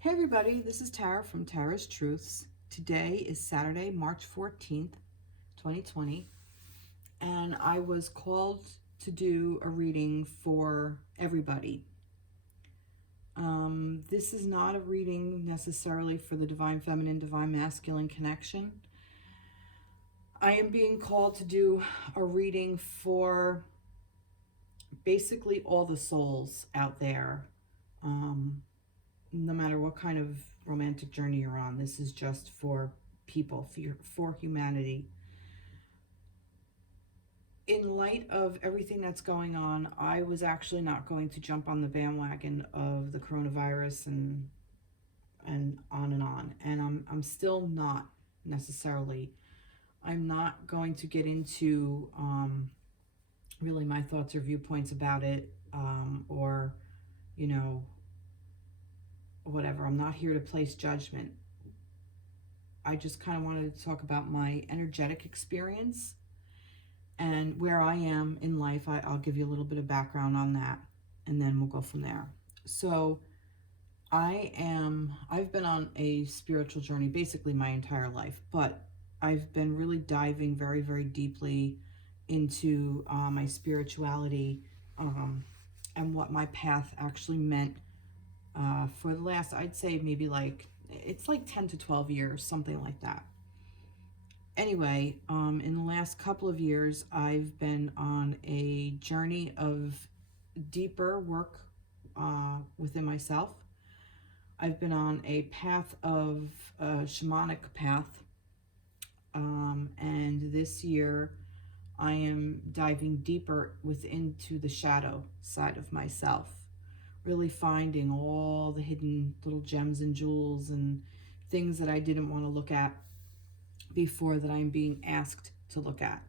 Hey everybody, this is Tara from Tara's Truths. Today is Saturday, March 14th, 2020, and I was called to do a reading for everybody. This is not a reading necessarily for the Divine Feminine, Divine Masculine connection. I am being called to do a reading for basically all the souls out there. No matter what kind of romantic journey you're on, this is just for people, for humanity. In light of everything that's going on, I was actually not going to jump on the bandwagon of the coronavirus and on and on. And I'm still not necessarily. I'm not going to get into really my thoughts or viewpoints about it, or, you know, whatever. I'm not here to place judgment. I just kind of wanted to talk about my energetic experience and where I am in life. I'll give you a little bit of background on that, and then we'll go from there. So I've been on a spiritual journey basically my entire life, but I've been really diving very, very deeply into my spirituality, and what my path actually meant for the last, I'd say maybe it's like 10 to 12 years, something like that. Anyway, in the last couple of years, I've been on a journey of deeper work within myself. I've been on a path of a shamanic path, and this year I am diving deeper into the shadow side of myself, really finding all the hidden little gems and jewels and things that I didn't want to look at before, that I'm being asked to look at.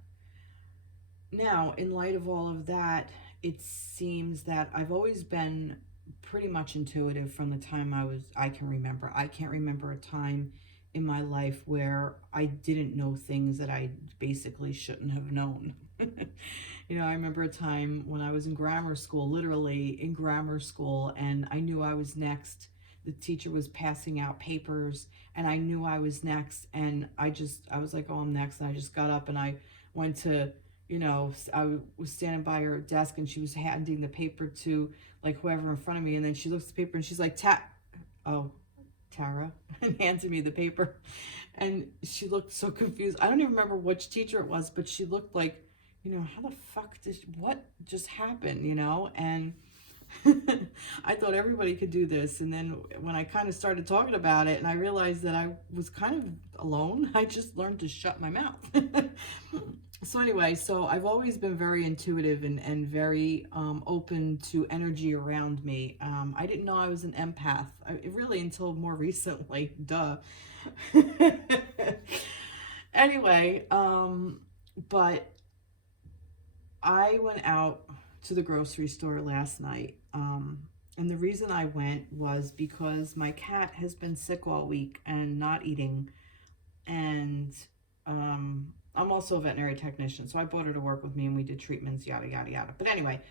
Now, in light of all of that, it seems that I've always been pretty much intuitive from the time I can remember. I can't remember a time in my life where I didn't know things that I basically shouldn't have known. I remember a time when I was in grammar school, literally in grammar school, and I knew I was next. The teacher was passing out papers, and I knew I was next, and I was like, oh, I'm next, and I just got up and I went to, I was standing by her desk, and she was handing the paper to like whoever in front of me, and then she looks at the paper and she's like, Tara, and handed me the paper, and she looked so confused. I don't even remember which teacher it was, but she looked like, how the fuck what just happened, and I thought everybody could do this. And then when I kind of started talking about it and I realized that I was kind of alone, I just learned to shut my mouth. So anyway, so I've always been very intuitive and very open to energy around me. I didn't know I was an empath, really, until more recently. Duh. Anyway, but I went out to the grocery store last night. And the reason I went was because my cat has been sick all week and not eating. And I'm also a veterinary technician, so I brought her to work with me and we did treatments, yada, yada, yada. But anyway,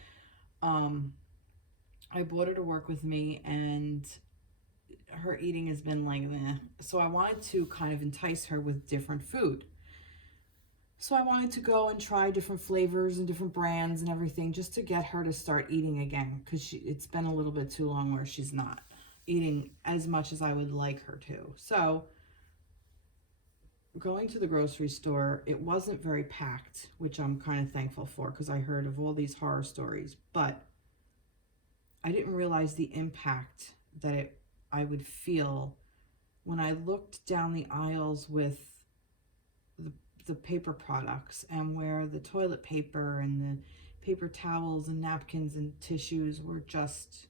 I brought her to work with me, and her eating has been like, meh. So I wanted to kind of entice her with different food. So I wanted to go and try different flavors and different brands and everything, just to get her to start eating again, because it's been a little bit too long where she's not eating as much as I would like her to. So going to the grocery store, it wasn't very packed, which I'm kind of thankful for, because I heard of all these horror stories, but I didn't realize the impact that I would feel when I looked down the aisles with the paper products, and where the toilet paper and the paper towels and napkins and tissues were just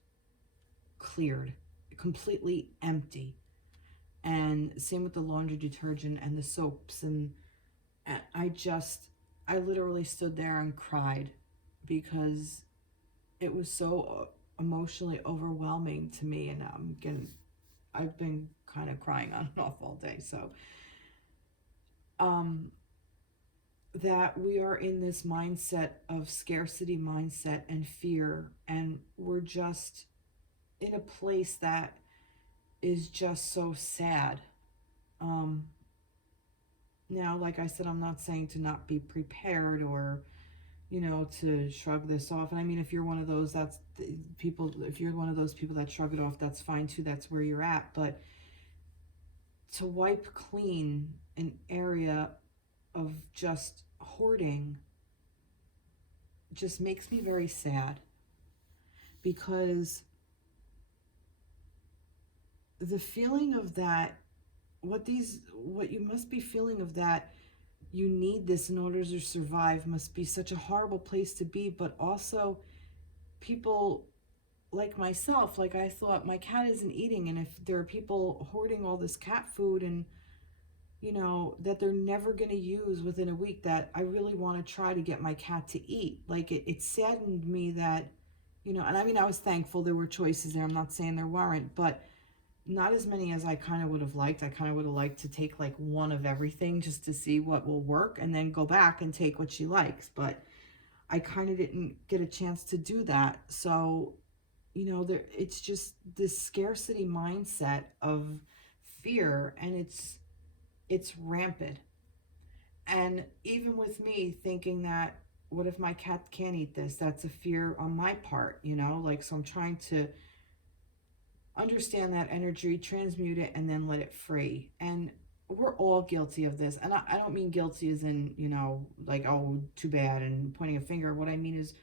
cleared, completely empty. And same with the laundry detergent and the soaps. And I literally stood there and cried, because it was so emotionally overwhelming to me. And I've been kind of crying on and off all day. So, that we are in this mindset of scarcity mindset and fear, and we're just in a place that is just so sad. Um, Now, like I said, I'm not saying to not be prepared or, to shrug this off. And I mean, if you're one of those, if you're one of those people that shrug it off, that's fine too. That's where you're at. But to wipe clean an area of just hoarding just makes me very sad, because the feeling of that, what you must be feeling of that, you need this in order to survive, must be such a horrible place to be. But also, people like myself, like, I thought my cat isn't eating, and if there are people hoarding all this cat food, and that they're never going to use within a week, that I really want to try to get my cat to eat. Like, it saddened me that, and I mean, I was thankful there were choices there. I'm not saying there weren't, but not as many as I kind of would have liked. I kind of would have liked to take like one of everything just to see what will work, and then go back and take what she likes. But I kind of didn't get a chance to do that. So, it's just this scarcity mindset of fear, and it's rampant. And even with me thinking that, what if my cat can't eat this? That's a fear on my part, like, so I'm trying to understand that energy, transmute it, and then let it free. And we're all guilty of this. And I don't mean guilty as in, like, oh, too bad and pointing a finger. What I mean is,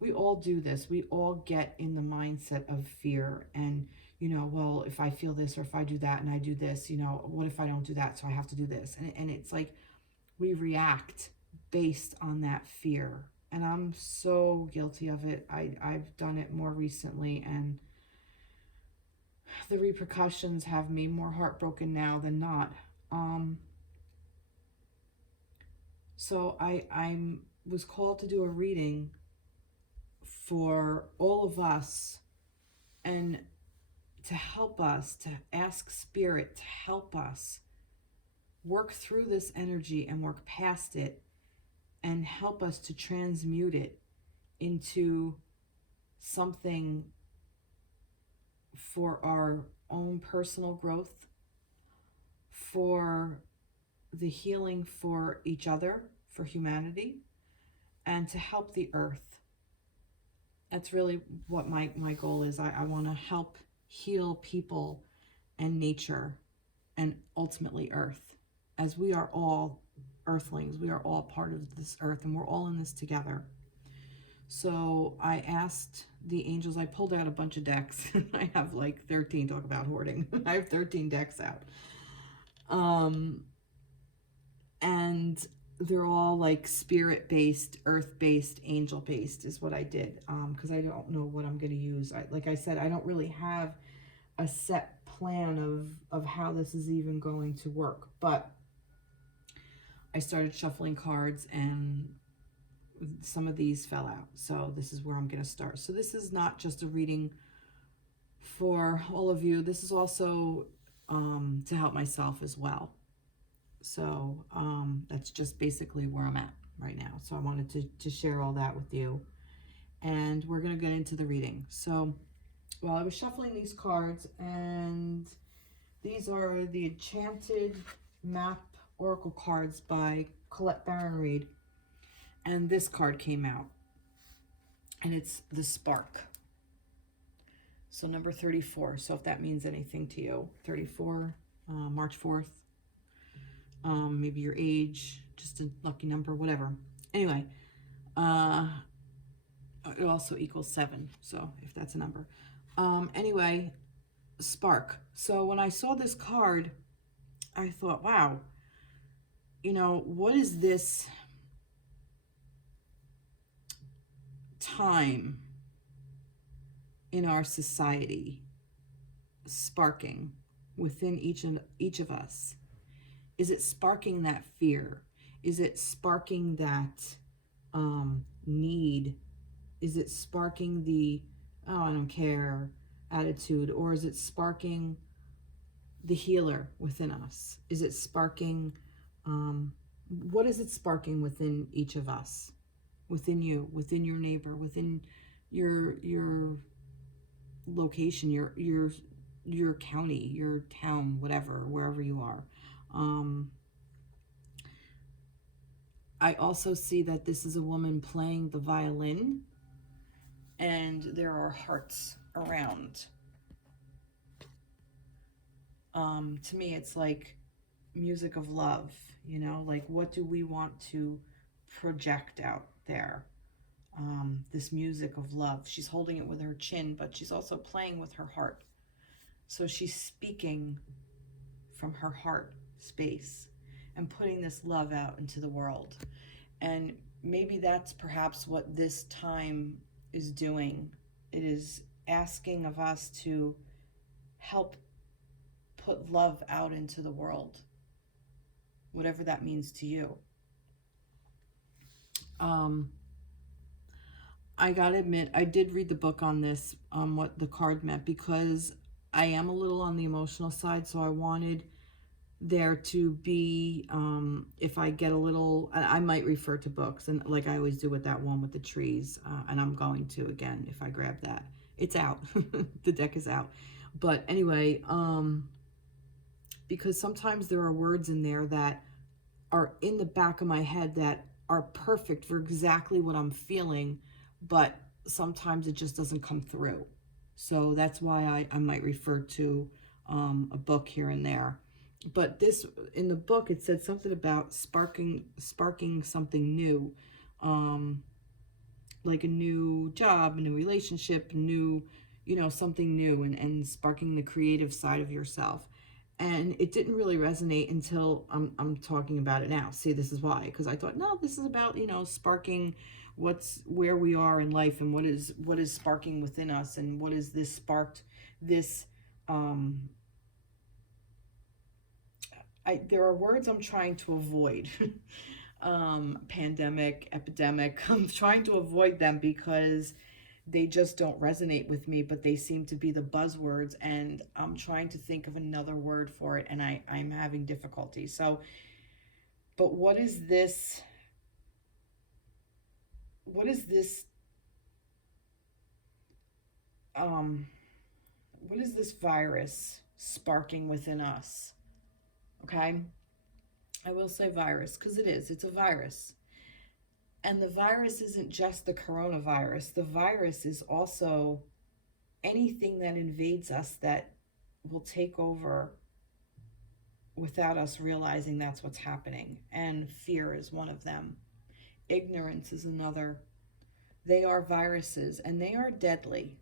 we all do this. We all get in the mindset of fear. And, well, if I feel this, or if I do that and I do this, what if I don't do that? So I have to do this. And it's like we react based on that fear. And I'm so guilty of it. I've done it more recently, and the repercussions have me more heartbroken now than not. So I was called to do a reading for all of us, and to help us, to ask Spirit to help us work through this energy and work past it, and help us to transmute it into something for our own personal growth, for the healing for each other, for humanity, and to help the earth. That's really what my goal is. I want to help heal people and nature, and ultimately earth, as we are all earthlings. We are all part of this earth, and we're all in this together. So I asked the angels, I pulled out a bunch of decks. I have like 13, talk about hoarding. I have 13 decks out. And they're all like spirit-based, earth-based, angel-based is what I did. Because I don't know what I'm going to use. Like I said, I don't really have a set plan of how this is even going to work. But I started shuffling cards, and some of these fell out. So this is where I'm going to start. So this is not just a reading for all of you. This is also to help myself as well. So that's just basically where I'm at right now. So I wanted to share all that with you. And we're going to get into the reading. So while I was shuffling these cards, and these are the Enchanted Map Oracle cards by Colette Baron-Reid. And this card came out, and it's the Spark. So number 34. So if that means anything to you, 34, March 4th, maybe your age, just a lucky number, whatever. Anyway, it also equals 7. So if that's a number. Anyway, Spark. So when I saw this card, I thought, wow, what is this time in our society sparking within each of us? Is it sparking that fear? Is it sparking that need? Is it sparking the, oh, I don't care attitude? Or is it sparking the healer within us? Is it sparking, what is it sparking within each of us? Within you, within your neighbor, within your location, your your county, your town, whatever, wherever you are. I also see that this is a woman playing the violin, and there are hearts around. To me, it's like music of love, you know, like what do we want to project out there? This music of love. She's holding it with her chin, but she's also playing with her heart. So she's speaking from her heart space and putting this love out into the world. And maybe that's perhaps what this time is doing. It is asking of us to help put love out into the world, whatever that means to you. I gotta admit, I did read the book on this, what the card meant, because I am a little on the emotional side, so I wanted there to be, if I get a little, I might refer to books, and like I always do with that one with the trees, and I'm going to again if I grab that. It's out. The deck is out. But anyway, because sometimes there are words in there that are in the back of my head that are perfect for exactly what I'm feeling, but sometimes it just doesn't come through. So that's why I might refer to a book here and there. But this, in the book, it said something about sparking something new, like a new job, a new relationship, new, you know, something new, and sparking the creative side of yourself. And it didn't really resonate until I'm talking about it now. See, this is why, because I thought, no, this is about, you know, sparking where we are in life, and what is sparking within us, and what is this sparked this. There are words I'm trying to avoid. Pandemic, epidemic. I'm trying to avoid them because they just don't resonate with me, but they seem to be the buzzwords, and I'm trying to think of another word for it, and I'm having difficulty. So, but what is this? What is this? What is this virus sparking within us? Okay, I will say virus because it is. It's a virus. And the virus isn't just the coronavirus. The virus is also anything that invades us that will take over without us realizing that's what's happening. And fear is one of them. Ignorance is another. They are viruses, and they are deadly.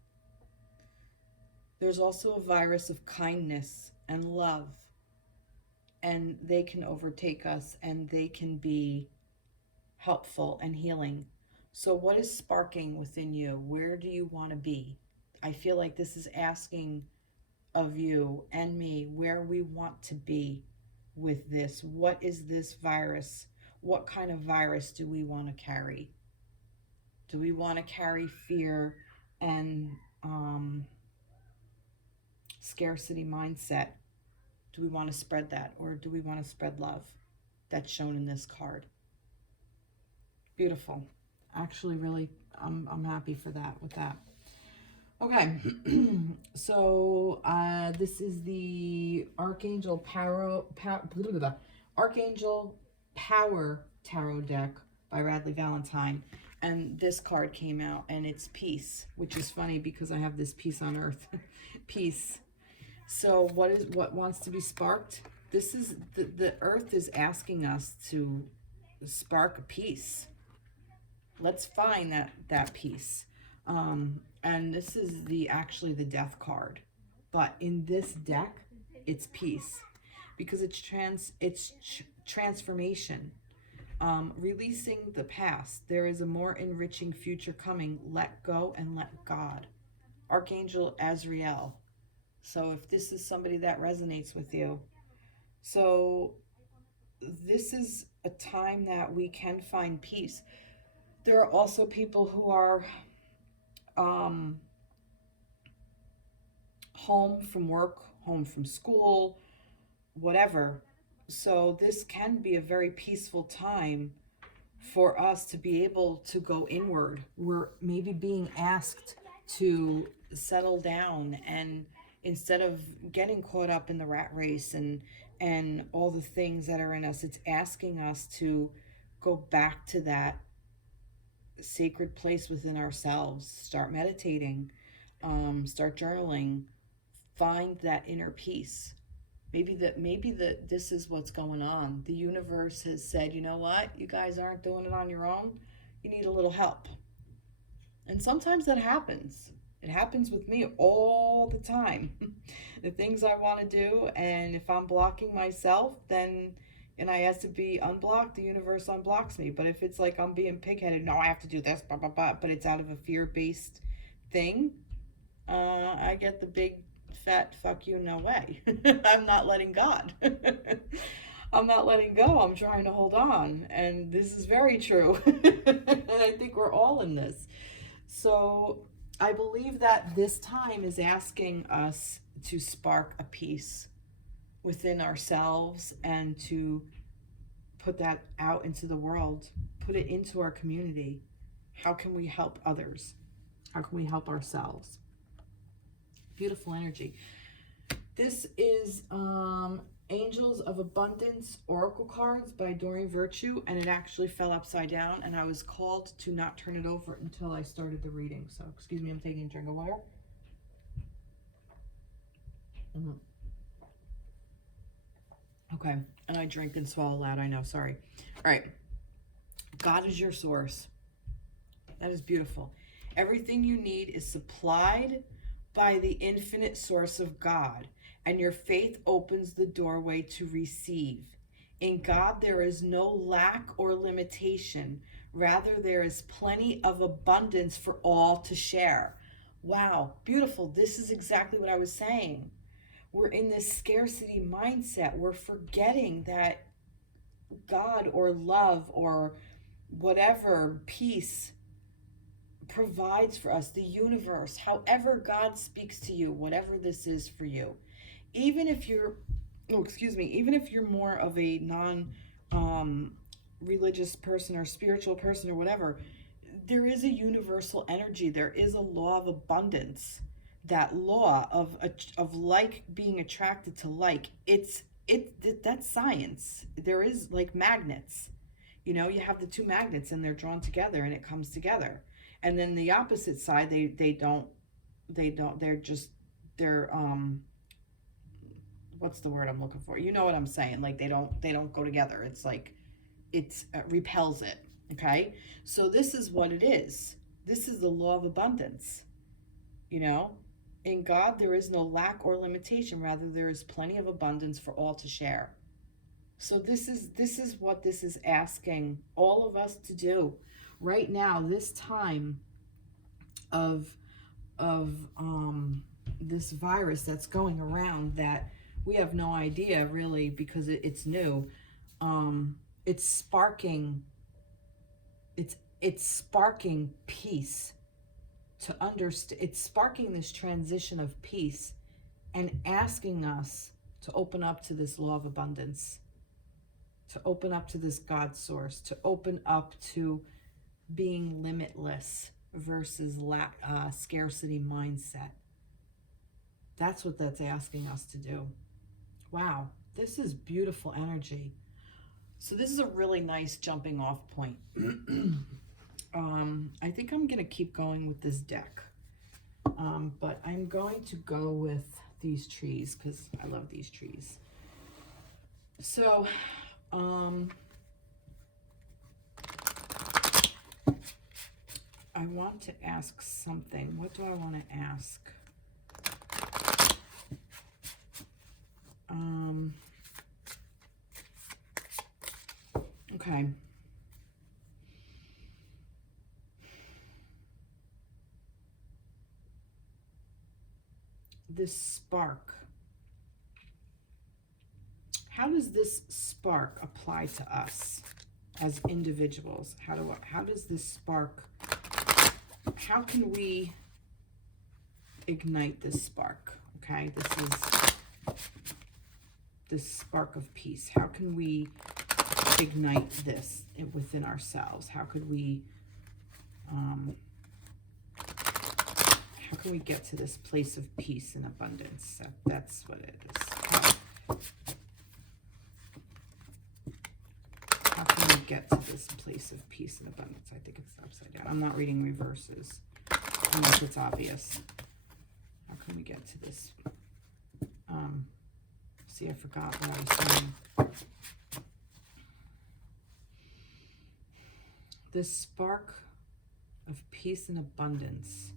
There's also a virus of kindness and love, and they can overtake us, and they can be helpful and healing. So what is sparking within you? Where do you want to be? I feel like this is asking of you and me where we want to be with this. What is this virus? What kind of virus do we want to carry? Do we want to carry fear and scarcity mindset? Do we want to spread that, or do we want to spread love? That's shown in this card. Beautiful. Actually, really, I'm happy for that, with that. Okay, so this is the Archangel Archangel Power Tarot deck by Radleigh Valentine, and this card came out, and it's peace, which is funny because I have this peace on earth. Peace. So what wants to be sparked? This is the earth is asking us to spark peace. Let's find that peace. And this is actually the death card, but in this deck, it's peace, because it's transformation, releasing the past. There is a more enriching future coming. Let go and let God. Archangel Azrael. So if this is somebody that resonates with you, so this is a time that we can find peace. There are also people who are home from work, home from school, whatever. So this can be a very peaceful time for us to be able to go inward. We're maybe being asked to settle down and instead of getting caught up in the rat race and all the things that are in us. It's asking us to go back to that sacred place within ourselves. Start meditating, start journaling, find that inner peace. Maybe that this is what's going on. The universe has said, you know what, you guys aren't doing it on your own. You need a little help. And sometimes that happens. It happens with me all the time. The things I want to do, and if I'm blocking myself, then and I ask to be unblocked, the universe unblocks me. But if it's like I'm being pigheaded, no, I have to do this, blah, blah, blah, but it's out of a fear-based thing, I get the big fat fuck you, no way. I'm not letting God. I'm not letting go. I'm trying to hold on. And this is very true. And I think we're all in this. So I believe that this time is asking us to spark a peace within ourselves and to put that out into the world, put it into our community. How can we help others? How can we help ourselves? Beautiful energy. This is Angels of Abundance Oracle cards by Doreen Virtue, and it actually fell upside down, and I was called to not turn it over until I started the reading. So, excuse me, I'm taking a drink of water. Okay, and I drink and swallow loud, I know, sorry. All right, God is your source. That is beautiful. Everything you need is supplied by the infinite source of God, and your faith opens the doorway to receive. In God, there is no lack or limitation. Rather, there is plenty of abundance for all to share. Wow, beautiful. This is exactly what I was saying. We're in this scarcity mindset. We're forgetting that God or love or whatever, peace, provides for us, the universe, however God speaks to you, whatever this is for you. Even if you're, even if you're more of a non-religious person or spiritual person or whatever, there is a universal energy. There is a law of abundance. That law of like being attracted to like, that's science. There is like magnets. You know, you have the two magnets and they're drawn together and it comes together. And then the opposite side, they're what's the word I'm looking for? You know what I'm saying? Like they don't go together. It's like, it repels it. Okay. So this is what it is. This is the law of abundance. You know, in God, there is no lack or limitation. Rather, there is plenty of abundance for all to share. So this is what this is asking all of us to do right now, this time of this virus that's going around that we have no idea really because it's new. It's sparking peace to understand. It's sparking this transition of peace and asking us to open up to this law of abundance, to open up to this God source, to open up to being limitless versus scarcity mindset. That's what that's asking us to do. Wow, this is beautiful energy. So this is a really nice jumping off point. I think I'm going to keep going with this deck. But I'm going to go with these trees because I love these trees. So, I want to ask something. What do I want to ask? Okay. This spark. How does this spark apply to us as individuals? How does this spark, how can we ignite this spark? Okay, this is this spark of peace. How can we ignite this within ourselves? How How can we get to this place of peace and abundance? That's what it is. How can we get to this place of peace and abundance? I think it's upside down. I'm not reading reverses unless it's obvious. How can we get to this? See, I forgot what I was saying. This spark of peace and abundance.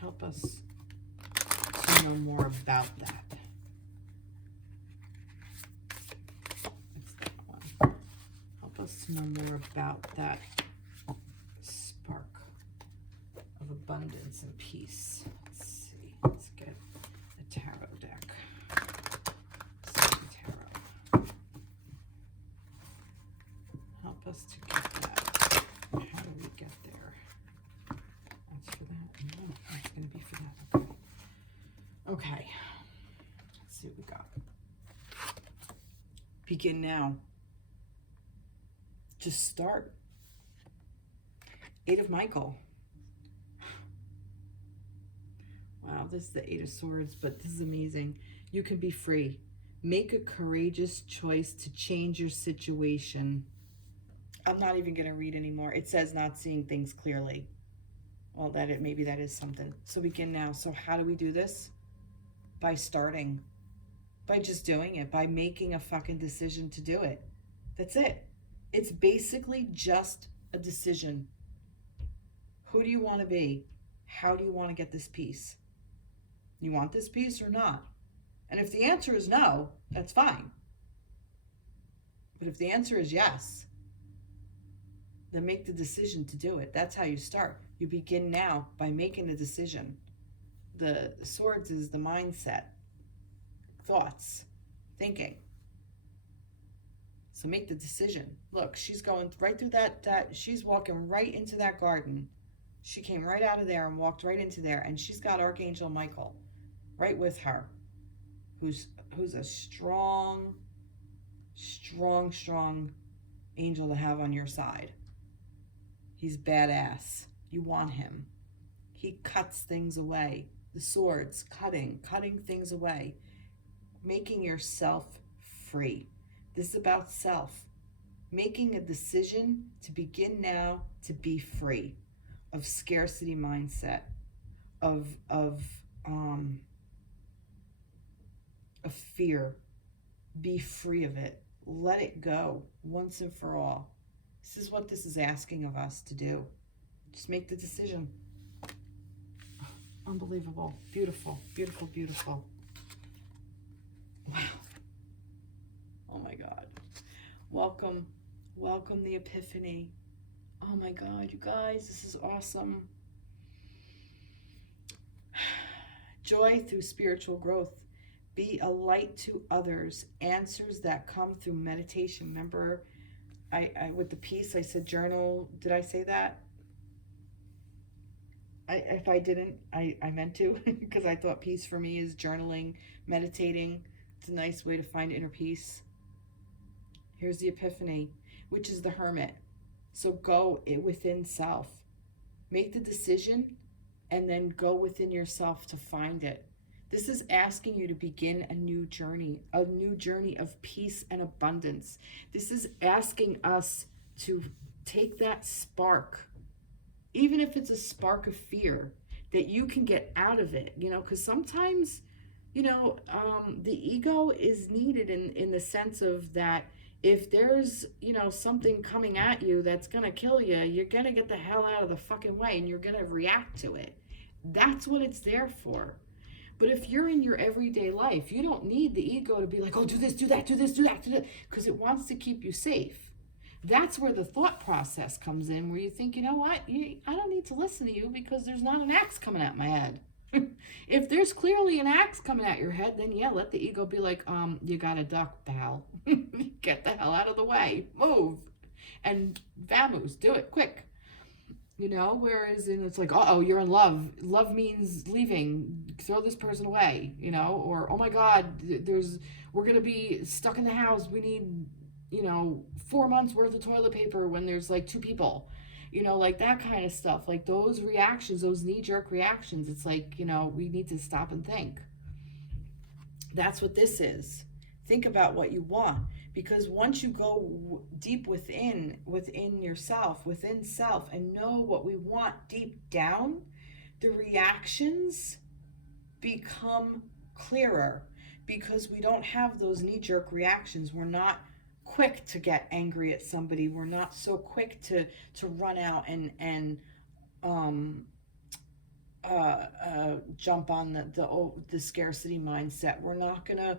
Help us to know more about that. It's that one. Help us to know more about that spark of abundance and peace. Let's see. Let's get a tarot deck. Tarot. Help us to get that. How do we get there? That's for that. No, that's going to be for that. Okay. Okay. Let's see what we got. Begin now. Just start. Eight of Michael. Wow, this is the Eight of Swords, but this is amazing. You can be free. Make a courageous choice to change your situation. I'm not even going to read anymore. It says not seeing things clearly. Well, maybe that is something. So begin now. So how do we do this? By starting. By just doing it. By making a fucking decision to do it. That's it. It's basically just a decision. Who do you want to be? How do you want to get this peace? You want this peace or not? And if the answer is no, that's fine. But if the answer is yes, then make the decision to do it. That's how you start. You begin now by making a decision. The swords is the mindset, thoughts, thinking. So make the decision. Look, she's going right through that she's walking right into that garden. She came right out of there and walked right into there, and she's got Archangel Michael right with her, who's a strong angel to have on your side. He's badass. You want him. He cuts things away. The swords, cutting things away. Making yourself free. This is about self. Making a decision to begin now to be free of scarcity mindset, of fear. Be free of it. Let it go once and for all. This is what this is asking of us to do. Just make the decision. Unbelievable. Beautiful, beautiful, beautiful. Wow. Oh my God. Welcome the Epiphany. Oh my God, you guys, this is awesome. Joy through spiritual growth. Be a light to others. Answers that come through meditation. Remember, I with the peace, I said journal. Did I say that? If I didn't, I meant to, because I thought peace for me is journaling, meditating. It's a nice way to find inner peace. Here's the Epiphany, which is the Hermit. So go within self. Make the decision and then go within yourself to find it. This is asking you to begin a new journey of peace and abundance. This is asking us to take that spark, even if it's a spark of fear, that you can get out of it, because sometimes, the ego is needed in the sense of that if there's, something coming at you that's going to kill you, you're going to get the hell out of the fucking way and you're going to react to it. That's what it's there for. But if you're in your everyday life, you don't need the ego to be like, oh, do this, do that, do this, do that, do that, because it wants to keep you safe. That's where the thought process comes in, where you think, you know what, I don't need to listen to you because there's not an axe coming at my head. If there's clearly an axe coming at your head, then yeah, let the ego be like, you got to duck, pal. Get the hell out of the way. Move. And vamoose, do it quick. Whereas it's like, oh, you're in love. Love means leaving. Throw this person away, or, oh my God, we're going to be stuck in the house. We need, 4 months worth of toilet paper when there's like 2 people. you know, like that kind of stuff. Like those reactions, those knee-jerk reactions, it's like, you know, we need to stop and think. That's what this is. Think about what you want, because once you go deep within yourself, within self, and know what we want deep down, the reactions become clearer, because we don't have those knee-jerk reactions. We're not quick to get angry at somebody. We're not so quick to run out and jump on the scarcity mindset. We're not gonna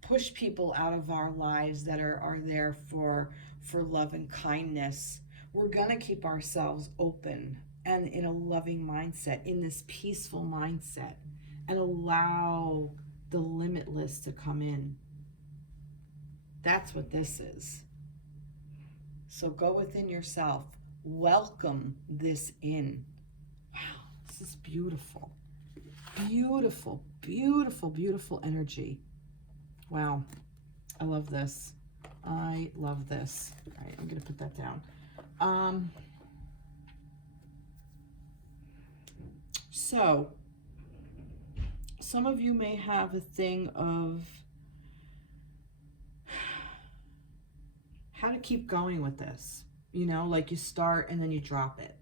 push people out of our lives that are there for love and kindness. We're gonna keep ourselves open and in a loving mindset, in this peaceful mindset, and allow the limitless to come in. That's what this is. So go within yourself. Welcome this in. Wow, this is beautiful. Beautiful, beautiful, beautiful energy. Wow, I love this. I love this. All right, I'm going to put that down. So, some of you may have a thing of how to keep going with this. You know, like you start and then you drop it.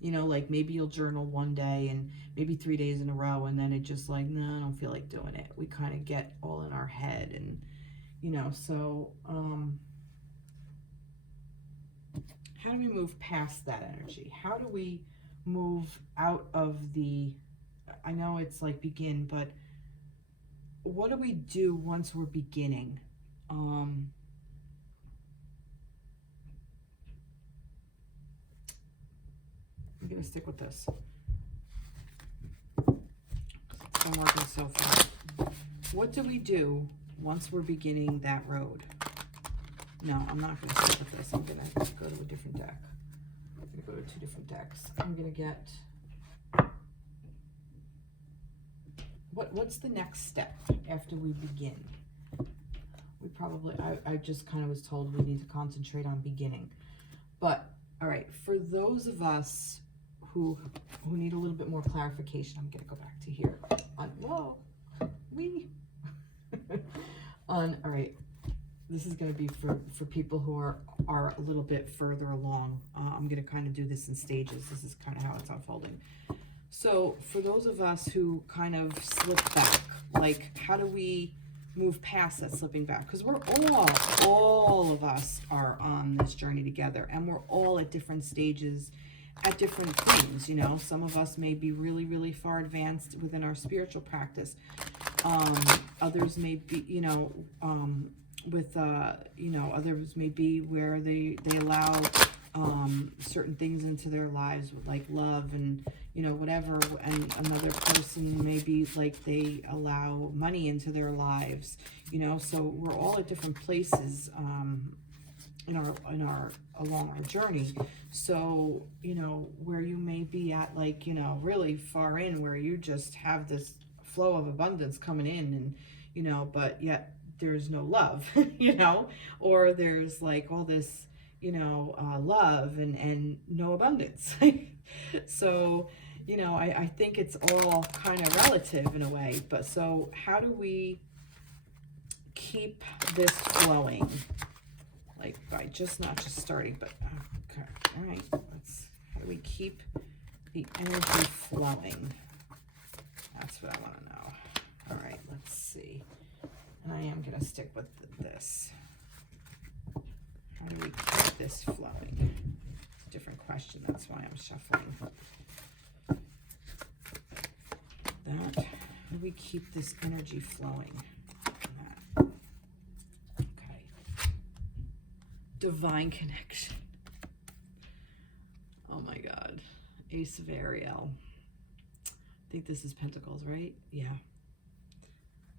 You know, like maybe you'll journal one day and maybe 3 days in a row, and then it just like, no, I don't feel like doing it. We kind of get all in our head, and, you know, so how do we move past that energy? How do we move out of the, I know it's like begin, but what do we do once we're beginning? I'm going to stick with this. It's been working so far. What do we do once we're beginning that road? No, I'm not going to stick with this. I'm going to go to a different deck. I'm going to go to 2 different decks. I'm going to get... What's the next step after we begin? We probably... I just kind of was told we need to concentrate on beginning. But, all right, for those of us who need a little bit more clarification, I'm going to go back to here. All right, this is going to be for people who are a little bit further along. I'm going to kind of do this in stages. This is kind of how it's unfolding. So for those of us who kind of slip back, like how do we move past that slipping back? Because we're all of us are on this journey together, and we're all at different stages, at different things. You know, some of us may be really, really far advanced within our spiritual practice. Others may be, you know, you know, others may be where they allow certain things into their lives, like love and, you know, whatever. And another person may be like they allow money into their lives, you know. So we're all at different places along our journey. So, you know, where you may be at, like, you know, really far in, where you just have this flow of abundance coming in, and, you know, but yet there's no love, you know, or there's like all this, you know, love and no abundance. So, you know, I think it's all kind of relative in a way. But so how do we keep this flowing? Like by not just starting, but okay, all right, how do we keep the energy flowing? That's what I want to know. All right, let's see. And I am going to stick with this. How do we keep this flowing? It's a different question. That's why I'm shuffling. How do we keep this energy flowing? Okay. Divine connection. Oh my God. Ace of Ariel. I think this is Pentacles, right? Yeah.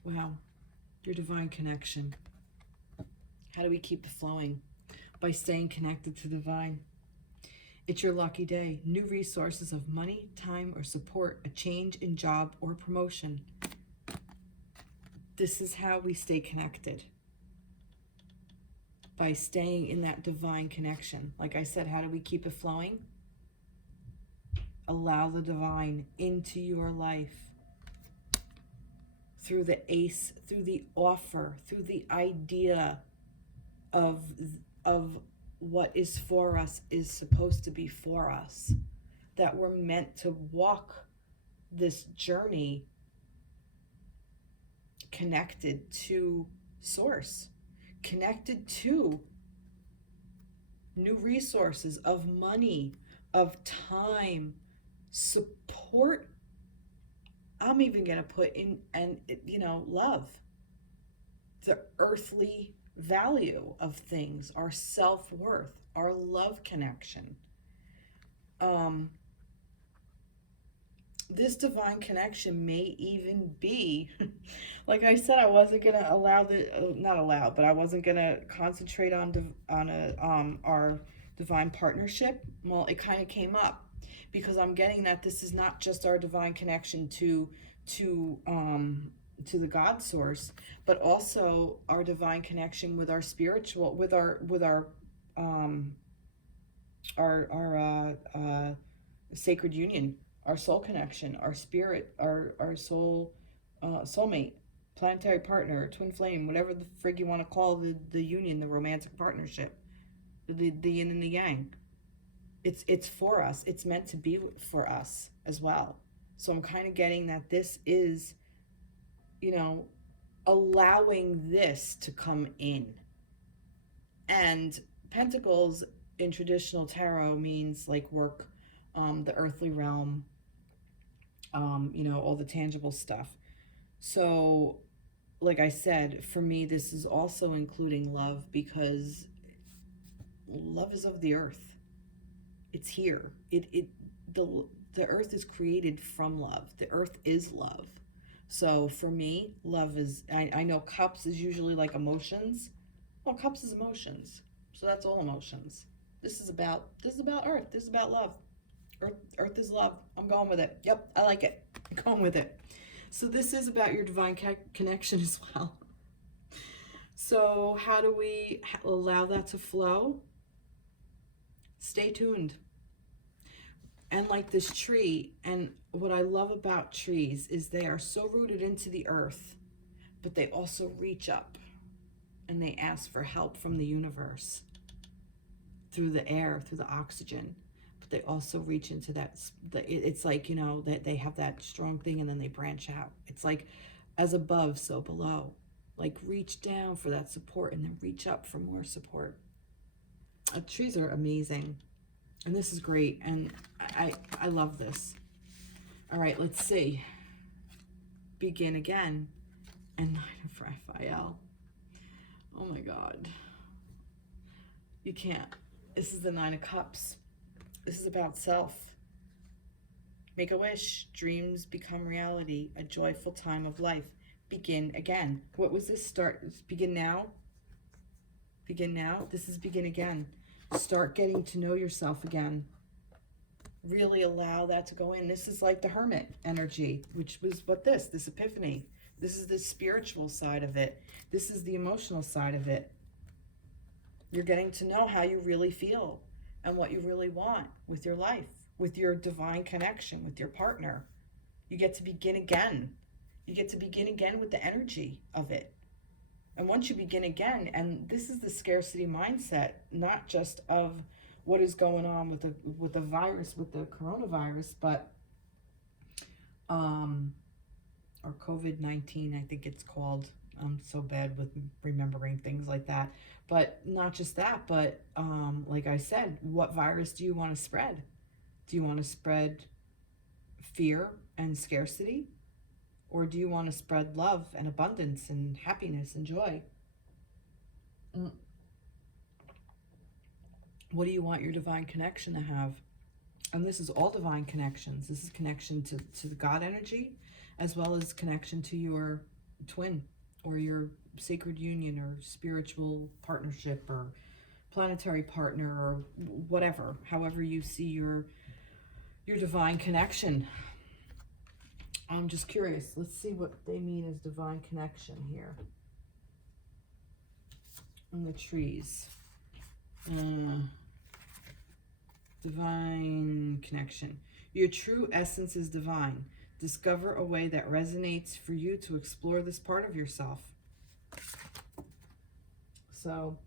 Wow. Your divine connection. How do we keep it flowing? By staying connected to divine. It's your lucky day. New resources of money, time, or support, a change in job or promotion. This is how we stay connected. by staying in that divine connection. Like I said, how do we keep it flowing? Allow the divine into your life through the ace, through the offer, through the idea of what is for us is supposed to be for us. That we're meant to walk this journey connected to source, connected to new resources of money, of time, support. I'm even going to put in, and love, the earthly value of things, our self-worth, our love connection. This divine connection may even be, like I said, I wasn't going to I wasn't going to concentrate on our divine partnership. Well, it kind of came up because I'm getting that this is not just our divine connection to the God source, but also our divine connection with our spiritual, with our sacred union, our soul connection, our spirit, our soul, soulmate, planetary partner, twin flame, whatever the frig you want to call the union, the romantic partnership, the yin and the yang. It's for us. It's meant to be for us as well. So I'm kind of getting that this is, allowing this to come in. And Pentacles in traditional tarot means like work, the earthly realm, all the tangible stuff. So, like I said, for me, this is also including love, because love is of the earth. It's here. The earth is created from love. The earth is love. So for me, love is, I know cups is usually like emotions. Well, cups is emotions. So that's all emotions. This is about earth. This is about love. Earth is love. I'm going with it. Yep, I like it. I'm going with it. So this is about your divine connection as well. So how do we allow that to flow? Stay tuned. And like this tree, and what I love about trees is they are so rooted into the earth, but they also reach up and they ask for help from the universe through the air, through the oxygen. But they also reach into that, it's like, that they have that strong thing and then they branch out. It's like as above, so below. Like reach down for that support and then reach up for more support. Trees are amazing. And this is great, and I love this. All right, let's see. Begin again, and 9 of Raphael. Oh my God. You can't. This is the 9 of Cups. This is about self. Make a wish. Dreams become reality. A joyful time of life. Begin again. What was this? Begin now? Begin now? This is begin again. Start getting to know yourself again. Really allow that to go in. This is like the Hermit energy, which was this epiphany. This is the spiritual side of it. This is the emotional side of it. You're getting to know how you really feel and what you really want with your life, with your divine connection, with your partner. You get to begin again. You get to begin again with the energy of it. And once you begin again, and this is the scarcity mindset, not just of what is going on with the virus, with the coronavirus, but or COVID-19, I think it's called. I'm so bad with remembering things like that. But not just that, but like I said, what virus do you want to spread? Do you want to spread fear and scarcity? Or do you want to spread love and abundance and happiness and joy? What do you want your divine connection to have? And this is all divine connections. This is connection to the God energy, as well as connection to your twin or your sacred union or spiritual partnership or planetary partner or whatever, however you see your divine connection. I'm just curious. Let's see what they mean as divine connection here. and the trees. Divine connection. Your true essence is divine. Discover a way that resonates for you to explore this part of yourself. So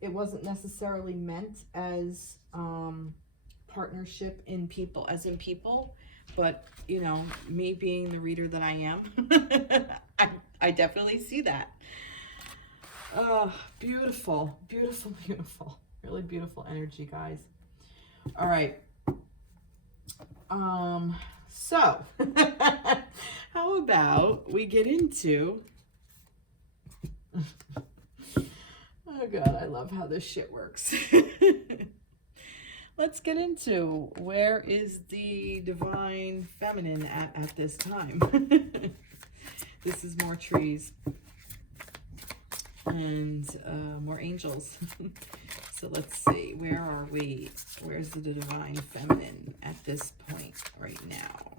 it wasn't necessarily meant as partnership in people, but you know, me being the reader that I am, I definitely see that. Oh, beautiful, beautiful, beautiful. Really beautiful energy, guys. All right. So how about we get into oh god, I love how this shit works. Let's get into where is the divine feminine at this time. This is more trees and more angels. So let's see, where are we? Where's the divine feminine at this point right now?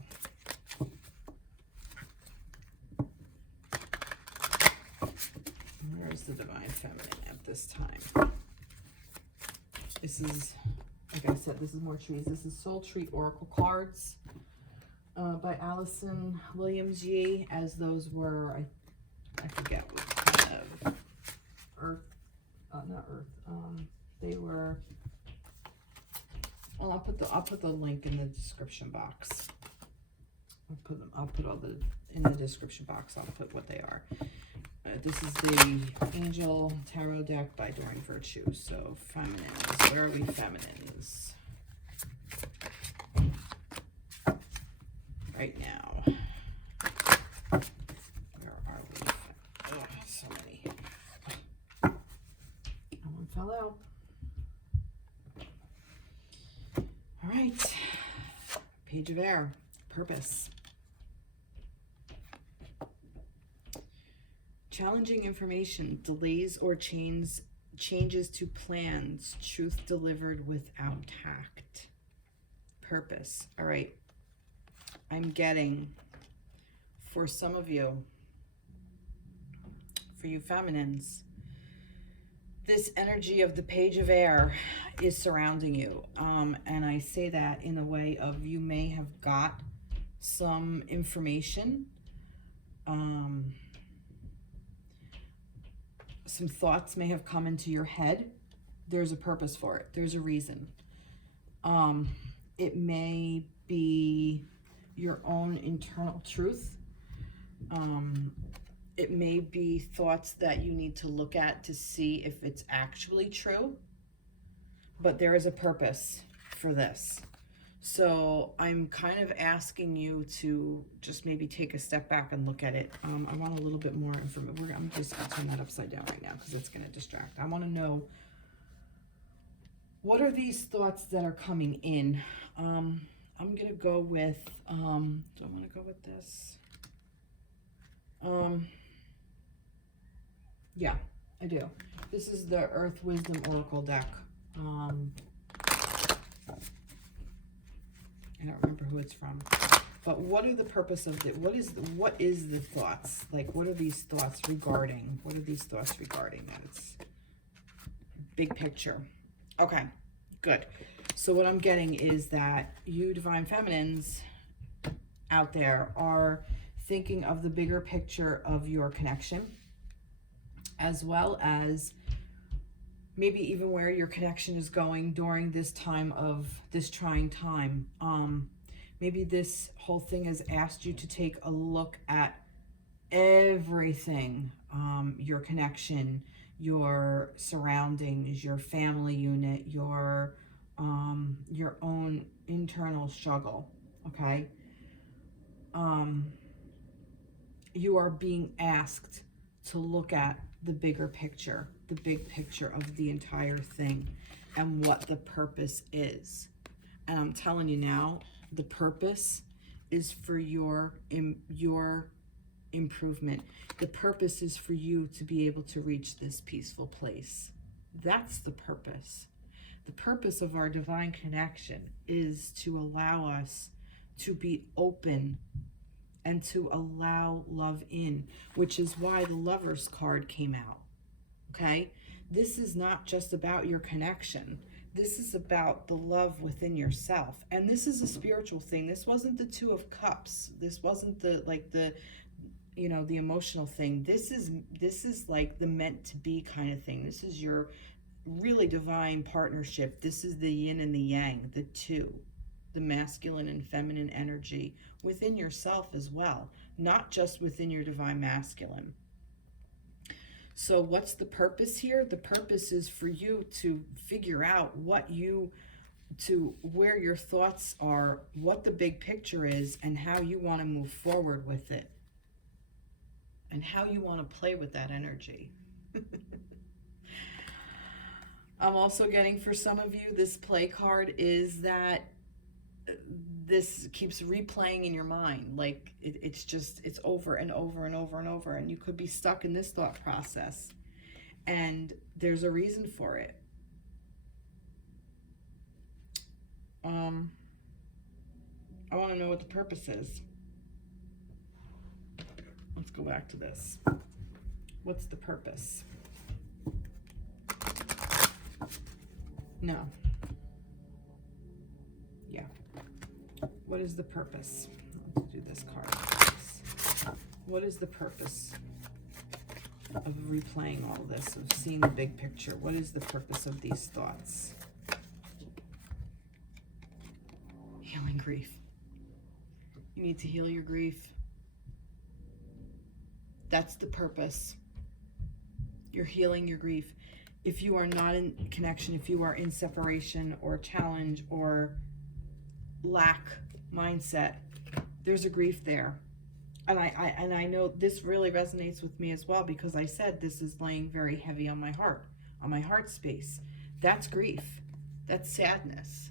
Where's the divine feminine at this time? This is, like I said, this is more trees. This is Soul Tree Oracle cards by Allison Williams-Yee, as those were, I forget what kind of earth, not earth, they were, well, I'll put the link in the description box. I'll put all the, in the description box, I'll put what they are. This is the Angel Tarot deck by Doreen Virtue. So feminines, where are we feminines? Right now. Where are we? Oh, so many. That one fell out. All right. Page of Air. Purpose. Challenging information, delays or changes to plans, truth delivered without tact. Purpose. All right. I'm getting, for some of you, for you feminines, this energy of the Page of Air is surrounding you. And I say that in a way of, you may have got some information, some thoughts may have come into your head. There's a purpose for it. There's a reason. It may be your own internal truth. It may be thoughts that you need to look at to see if it's actually true. But there is a purpose for this. So I'm kind of asking you to just maybe take a step back and look at it. I want a little bit more information. I'm just going to turn that upside down right now because it's going to distract. I want to know, what are these thoughts that are coming in? I'm going to go with, do I want to go with this? Yeah, I do. This is the Earth Wisdom Oracle deck. I don't remember who it's from, but what are the purpose of it? What is the thoughts? Like, what are these thoughts regarding? What are these thoughts regarding? That's big picture. Okay, good. So what I'm getting is that you divine feminines out there are thinking of the bigger picture of your connection, as well as maybe even where your connection is going during this time of this trying time. Maybe this whole thing has asked you to take a look at everything, your connection, your surroundings, your family unit, your own internal struggle, okay? You are being asked to look at the bigger picture, the big picture of the entire thing and what the purpose is. And I'm telling you now, the purpose is for your improvement. The purpose is for you to be able to reach this peaceful place. That's the purpose. The purpose of our divine connection is to allow us to be open and to allow love in, which is why the Lovers card came out. Okay? This is not just about your connection. This is about the love within yourself. And this is a spiritual thing. This wasn't the Two of Cups. This wasn't the, like, the, you know, the emotional thing. This is like the meant to be kind of thing. This is your really divine partnership. This is the yin and the yang, the two, the masculine and feminine energy within yourself as well, not just within your divine masculine. So what's the purpose here? The purpose is for you to figure out where your thoughts are, what the big picture is, and how you want to move forward with it, and how you want to play with that energy. I'm also getting, for some of you, this play card is that this keeps replaying in your mind. Like it's over and over and over and over, and you could be stuck in this thought process, and there's a reason for it. I want to know what the purpose is. Let's go back to this. What's the purpose? No. Yeah. What is the purpose? Let's do this card. What is the purpose of replaying all this, of seeing the big picture? What is the purpose of these thoughts? Healing grief. You need to heal your grief. That's the purpose. You're healing your grief. If you are not in connection, if you are in separation or challenge or lack mindset, there's a grief there. And I know this really resonates with me as well, because I said this is laying very heavy on my heart space. That's grief. That's sadness.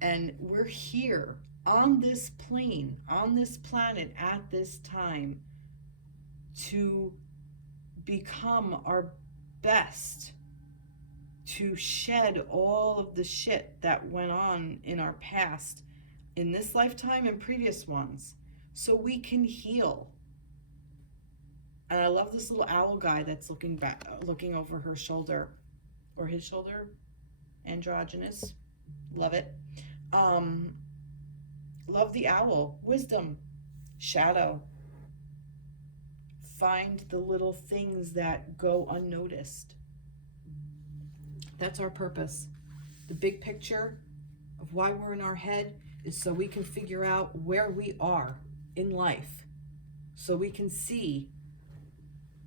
And we're here on this plane, on this planet at this time, to become our best, to shed all of the shit that went on in our past, in this lifetime and previous ones, so we can heal. And I love this little owl guy that's looking over her shoulder, or his shoulder, androgynous. Love it. Love the owl. Wisdom, shadow. Find the little things that go unnoticed. That's our purpose. The big picture of why we're in our head is so we can figure out where we are in life, so we can see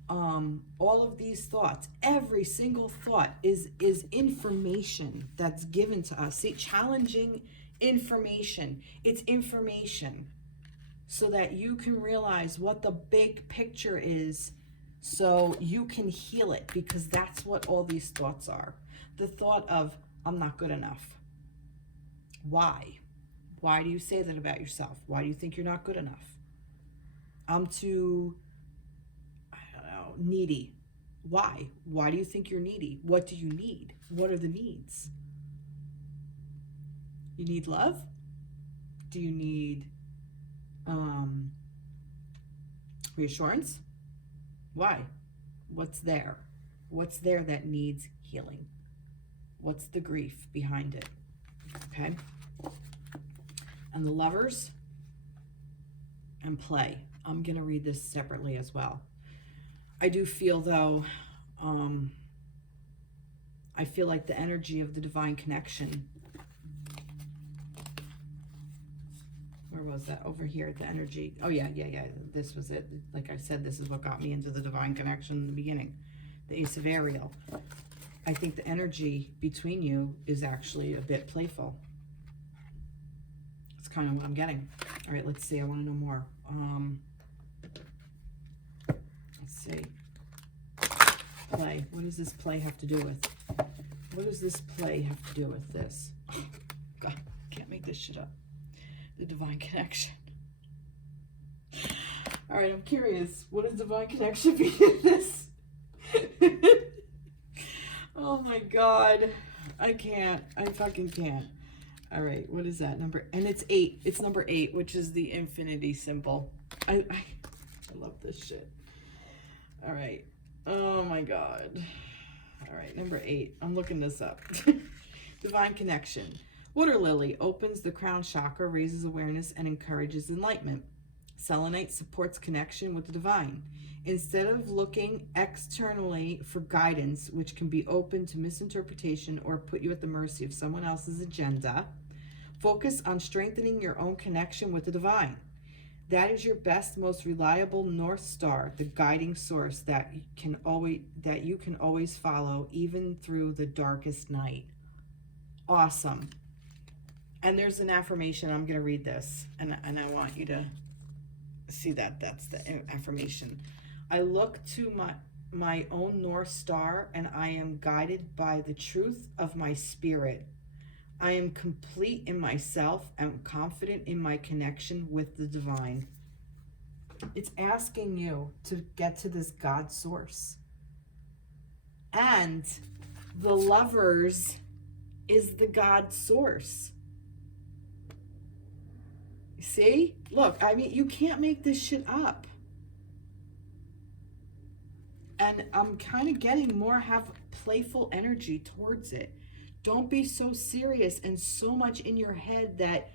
all of these thoughts. Every single thought is information that's given to us. See, challenging information. It's information so that you can realize what the big picture is, so you can heal it, because that's what all these thoughts are. The thought of, I'm not good enough. Why? Why do you say that about yourself? Why do you think you're not good enough? I'm too, I don't know, needy. Why? Why do you think you're needy? What do you need? What are the needs? You need love? Do you need reassurance? Why? What's there? What's there that needs healing? What's the grief behind it? Okay? And the Lovers and play. I'm going to read this separately as well. I do feel, though, I feel like the energy of the divine connection. Where was that? Over here, the energy. Oh, yeah. This was it. Like I said, this is what got me into the divine connection in the beginning. The Ace of Ariel. I think the energy between you is actually a bit playful. That's kind of what I'm getting. All right, let's see. I want to know more. Let's see. Play. What does this play have to do with? What does this play have to do with this? Oh, God, can't make this shit up. The divine connection. All right, I'm curious. What does divine connection mean in this? Oh my God. I can't. I fucking can't. All right, what is that number? And it's 8. It's number 8, which is the infinity symbol. I love this shit. All right. Oh my God. All right, number 8. I'm looking this up. Divine connection. Water lily opens the crown chakra, raises awareness, and encourages enlightenment. Selenite supports connection with the divine. Instead of looking externally for guidance, which can be open to misinterpretation or put you at the mercy of someone else's agenda, focus on strengthening your own connection with the divine. That is your best, most reliable North Star, the guiding source that you can always follow, even through the darkest night. Awesome. And there's an affirmation. I'm going to read this, and I want you to see that. That's the affirmation. I look to my own North Star, and I am guided by the truth of my spirit. I am complete in myself and confident in my connection with the divine. It's asking you to get to this God source. And the Lovers is the God source. See? Look, I mean, you can't make this shit up. And I'm kind of getting more have playful energy towards it. Don't be so serious and so much in your head that,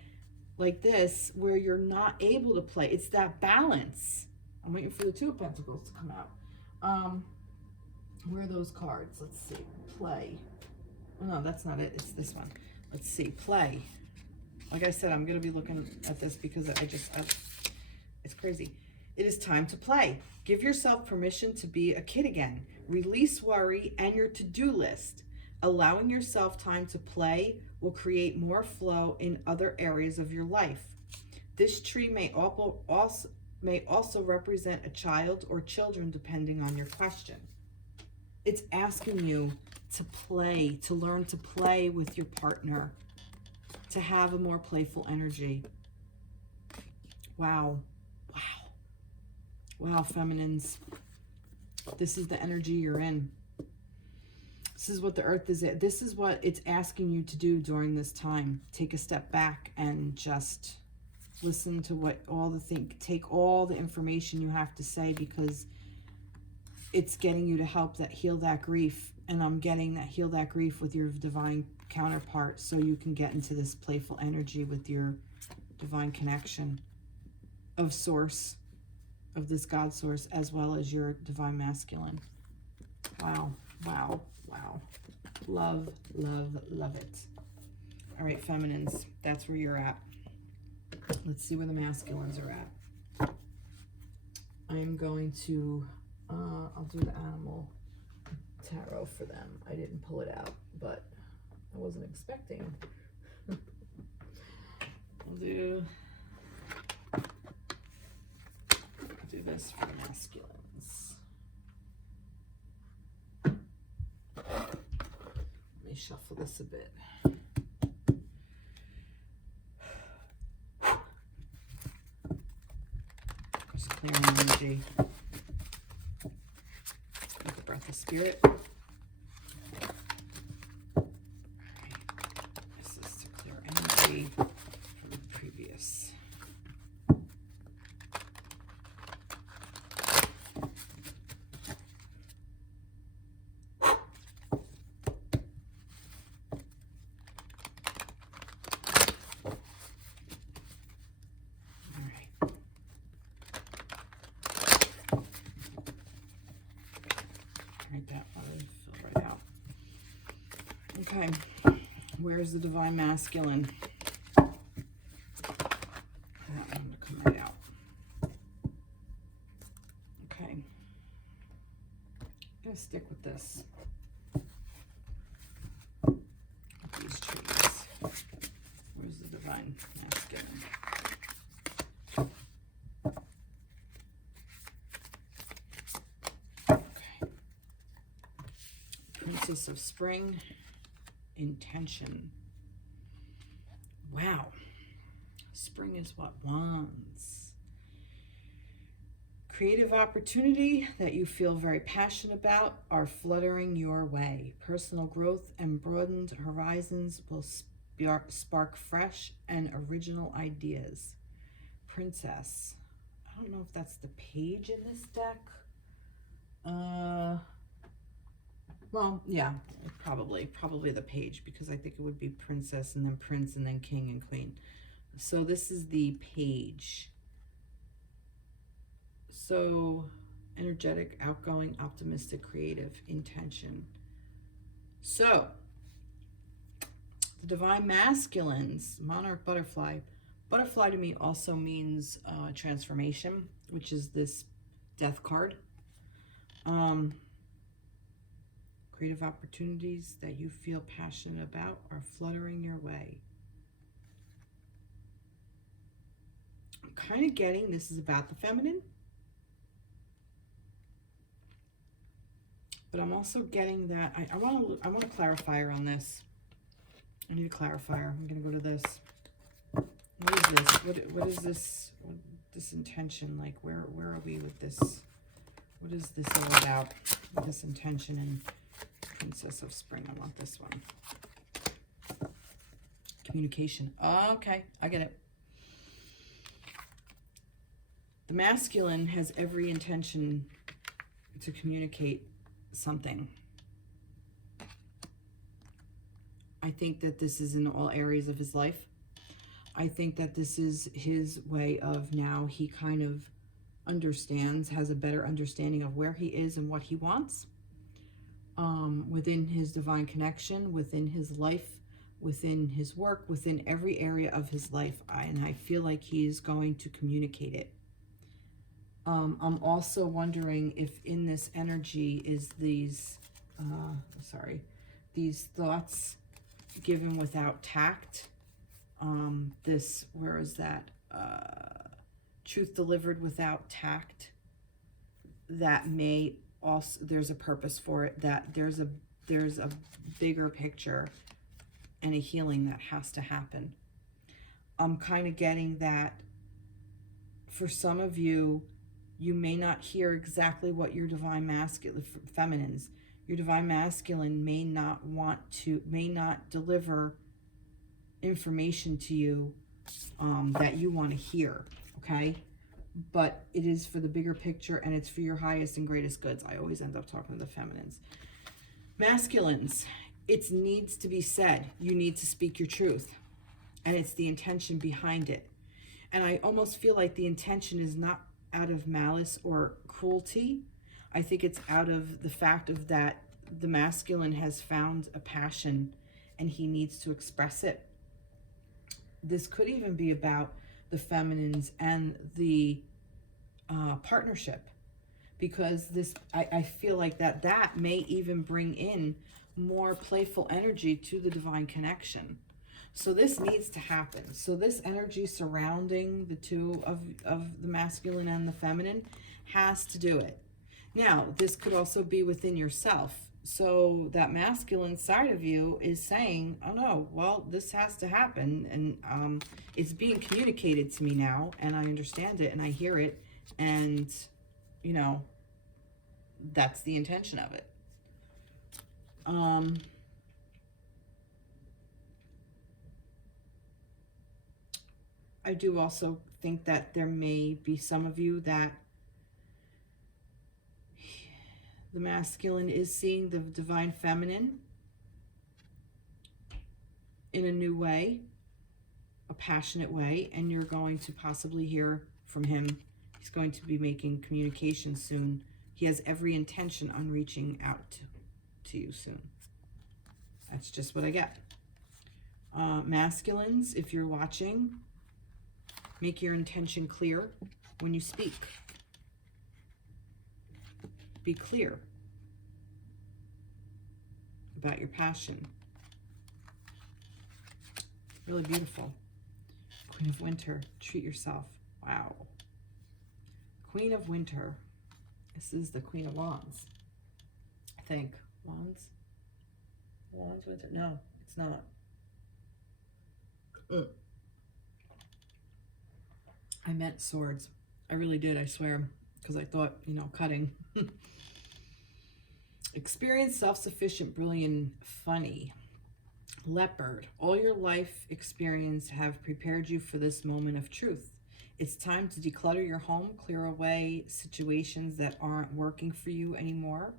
like this, where you're not able to play. It's that balance. I'm waiting for the 2 of Pentacles to come out. Where are those cards? Let's see. Play. Oh, no, that's not it. It's this one. Let's see. Play. Like I said, I'm going to be looking at this because it's crazy. It is time to play. Give yourself permission to be a kid again. Release worry and your to-do list. Allowing yourself time to play will create more flow in other areas of your life. This tree may also represent a child or children, depending on your question. It's asking you to play, to learn to play with your partner, to have a more playful energy. Wow. Wow. Wow, feminines. This is the energy you're in. This is what the earth is. This is what it's asking you to do during this time. Take a step back and just listen to what take all the information you have to say, because it's getting you to help heal that grief. And I'm getting that heal that grief with your divine counterpart, so you can get into this playful energy with your divine connection of source, of this God source, as well as your divine masculine. Wow, wow, wow. Love, love, love it. All right, feminines, that's where you're at. Let's see where the masculines are at. I am going to, I'll do the animal tarot for them. I didn't pull it out, but I wasn't expecting. I'll do this for masculines. Let me shuffle this a bit. Just clearing energy. Take a breath of spirit. This is to clear energy from the previous. Okay, where's the divine masculine? That one to come right out. Okay, I'm gonna stick with this. With these trees. Where's the divine masculine? Okay. Princess of Spring. Intention. Wow. Spring is what wands. Creative opportunity that you feel very passionate about are fluttering your way. Personal growth and broadened horizons will spark fresh and original ideas. Princess. I don't know if that's the page in this deck. Well, yeah, probably the page, because I think it would be princess and then prince and then king and queen. So this is the page. So energetic, outgoing, optimistic, creative, intention. So the divine masculines, monarch, butterfly. Butterfly to me also means transformation, which is this death card. Creative opportunities that you feel passionate about are fluttering your way. I'm kind of getting this is about the feminine, but I'm also getting that I want a clarifier on this. I need a clarifier. I'm going to go to this. What is this? What is this? This intention? Like, where are we with this? What is this all about? This intention and Princess of Spring. I want this one. Communication. Oh, okay, I get it. The masculine has every intention to communicate something. I think that this is in all areas of his life. I think that this is his way of, now he kind of understands, has a better understanding of where he is and what he wants. Within his divine connection, within his life, within his work, within every area of his life. And I feel like he's going to communicate it. I'm also wondering if in this energy is these, these thoughts given without tact. This, where is that? Truth delivered without tact. That may also, there's a purpose for it, that there's a bigger picture and a healing that has to happen. I'm kind of getting that for some of you, you may not hear exactly what your divine masculine, feminines, your divine masculine may not deliver information to you that you want to hear, okay? But it is for the bigger picture, and it's for your highest and greatest goods. I always end up talking to the feminines. Masculines, it needs to be said. You need to speak your truth, and it's the intention behind it. And I almost feel like the intention is not out of malice or cruelty. I think it's out of the fact of that the masculine has found a passion and he needs to express it. This could even be about the feminines and the partnership, because this, I feel like that may even bring in more playful energy to the divine connection. So this needs to happen. So this energy surrounding the two of the masculine and the feminine has to do it. Now, this could also be within yourself. So that masculine side of you is saying, oh no, well, this has to happen. And it's being communicated to me now, and I understand it and I hear it. And, you know, that's the intention of it. I do also think that there may be some of you that the masculine is seeing the divine feminine in a new way, a passionate way, and you're going to possibly hear from him. He's going to be making communication soon. He has every intention on reaching out to you soon. That's just what I get. Masculines, if you're watching, make your intention clear when you speak. Be clear about your passion. Really beautiful. Queen of Winter, treat yourself. Wow. Queen of Winter. This is the Queen of Wands, I think. Wands? Wands, Winter? No, it's not. I meant swords. I really did, I swear. Because I thought, you know, cutting. Experienced, self-sufficient, brilliant, funny. Leopard. All your life experience have prepared you for this moment of truth. It's time to declutter your home, clear away situations that aren't working for you anymore,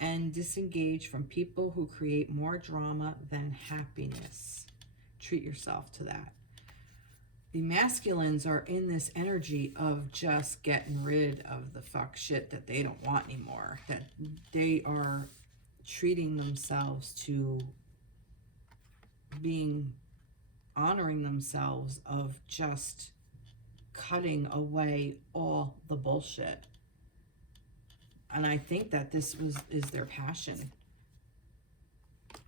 and disengage from people who create more drama than happiness. Treat yourself to that. The masculines are in this energy of just getting rid of the fuck shit that they don't want anymore. That they are treating themselves to honoring themselves of just cutting away all the bullshit. And I think that this is their passion.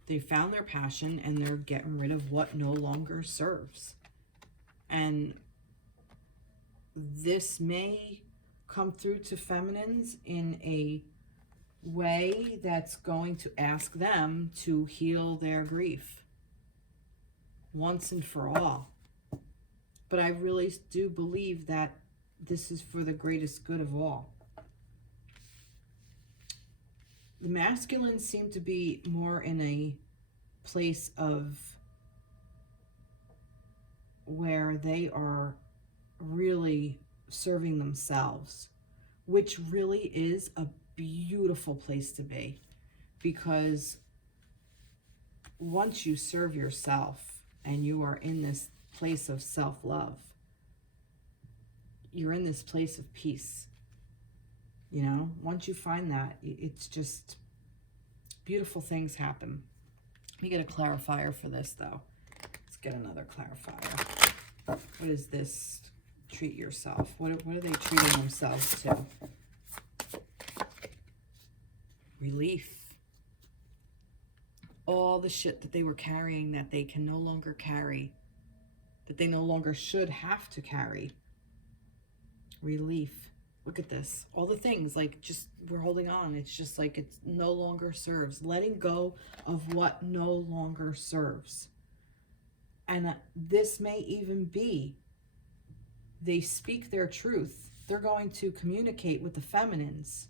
They found their passion and they're getting rid of what no longer serves. And this may come through to feminines in a way that's going to ask them to heal their grief once and for all. But I really do believe that this is for the greatest good of all. The masculines seem to be more in a place of where they are really serving themselves, which really is a beautiful place to be, because once you serve yourself and you are in this place of self-love, you're in this place of peace. You know, once you find that, it's just beautiful things happen. Let me get a clarifier for this, though. Let's get another clarifier. What is this? Treat yourself. What are they treating themselves to? Relief. All the shit that they were carrying that they can no longer carry, that they no longer should have to carry. Relief. Look at this. All the things, like, just, we're holding on. It's just like it's no longer serves. Letting go of what no longer serves. And this may even be, they speak their truth. They're going to communicate with the feminines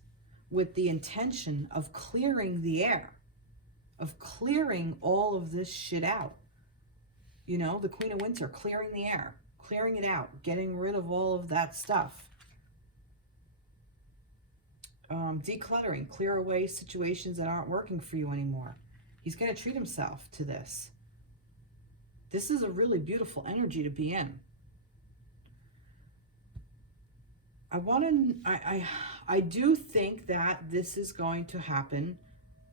with the intention of clearing the air, of clearing all of this shit out. You know, the Queen of Winter, clearing the air, clearing it out, getting rid of all of that stuff. Decluttering, clear away situations that aren't working for you anymore. He's going to treat himself to this. This is a really beautiful energy to be in. I do think that this is going to happen,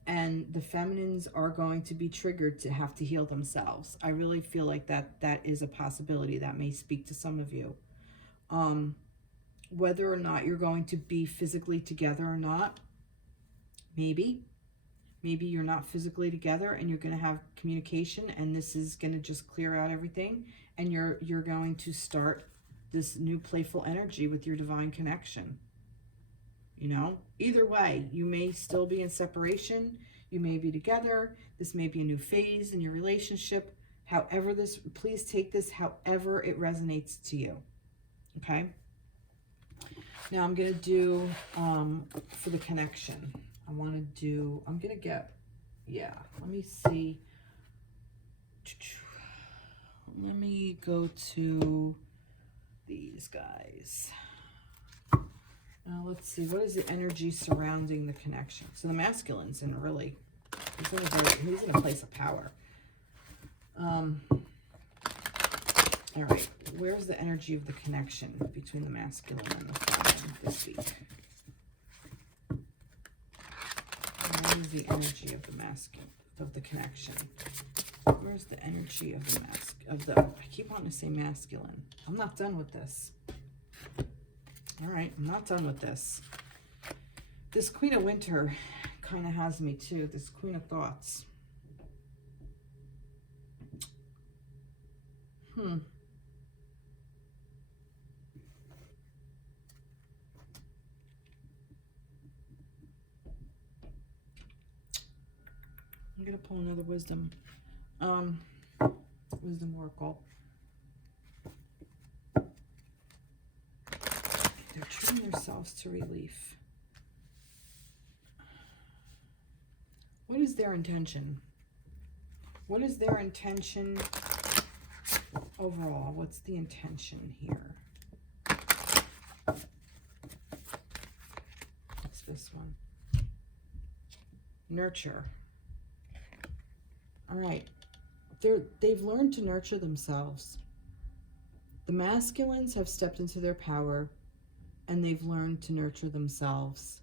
and the feminines are going to be triggered to have to heal themselves. I really feel like that is a possibility that may speak to some of you. Whether or not you're going to be physically together or not, maybe you're not physically together and you're going to have communication, and this is going to just clear out everything, and you're going to start this new playful energy with your divine connection. You know, either way, you may still be in separation, you may be together, this may be a new phase in your relationship. However this, please take this however it resonates to you. Okay? Now I'm going to do, for the connection, I'm going to get, let me see. Let me go to these guys. Now let's see, what is the energy surrounding the connection? So the masculine's in really, he's in a place of power. All right, where's the energy of the connection between the masculine and the feminine this week? What is the energy of the masculine, of the connection? Where's the energy of the I keep wanting to say masculine. I'm not done with this. All right, I'm not done with this. This Queen of Winter kind of has me too, this Queen of Thoughts. I'm going to pull another wisdom. Wisdom Oracle. They're treating themselves to relief. What is their intention? What is their intention overall? What's the intention here? What's this one? Nurture. All right. They've learned to nurture themselves. The masculines have stepped into their power and they've learned to nurture themselves.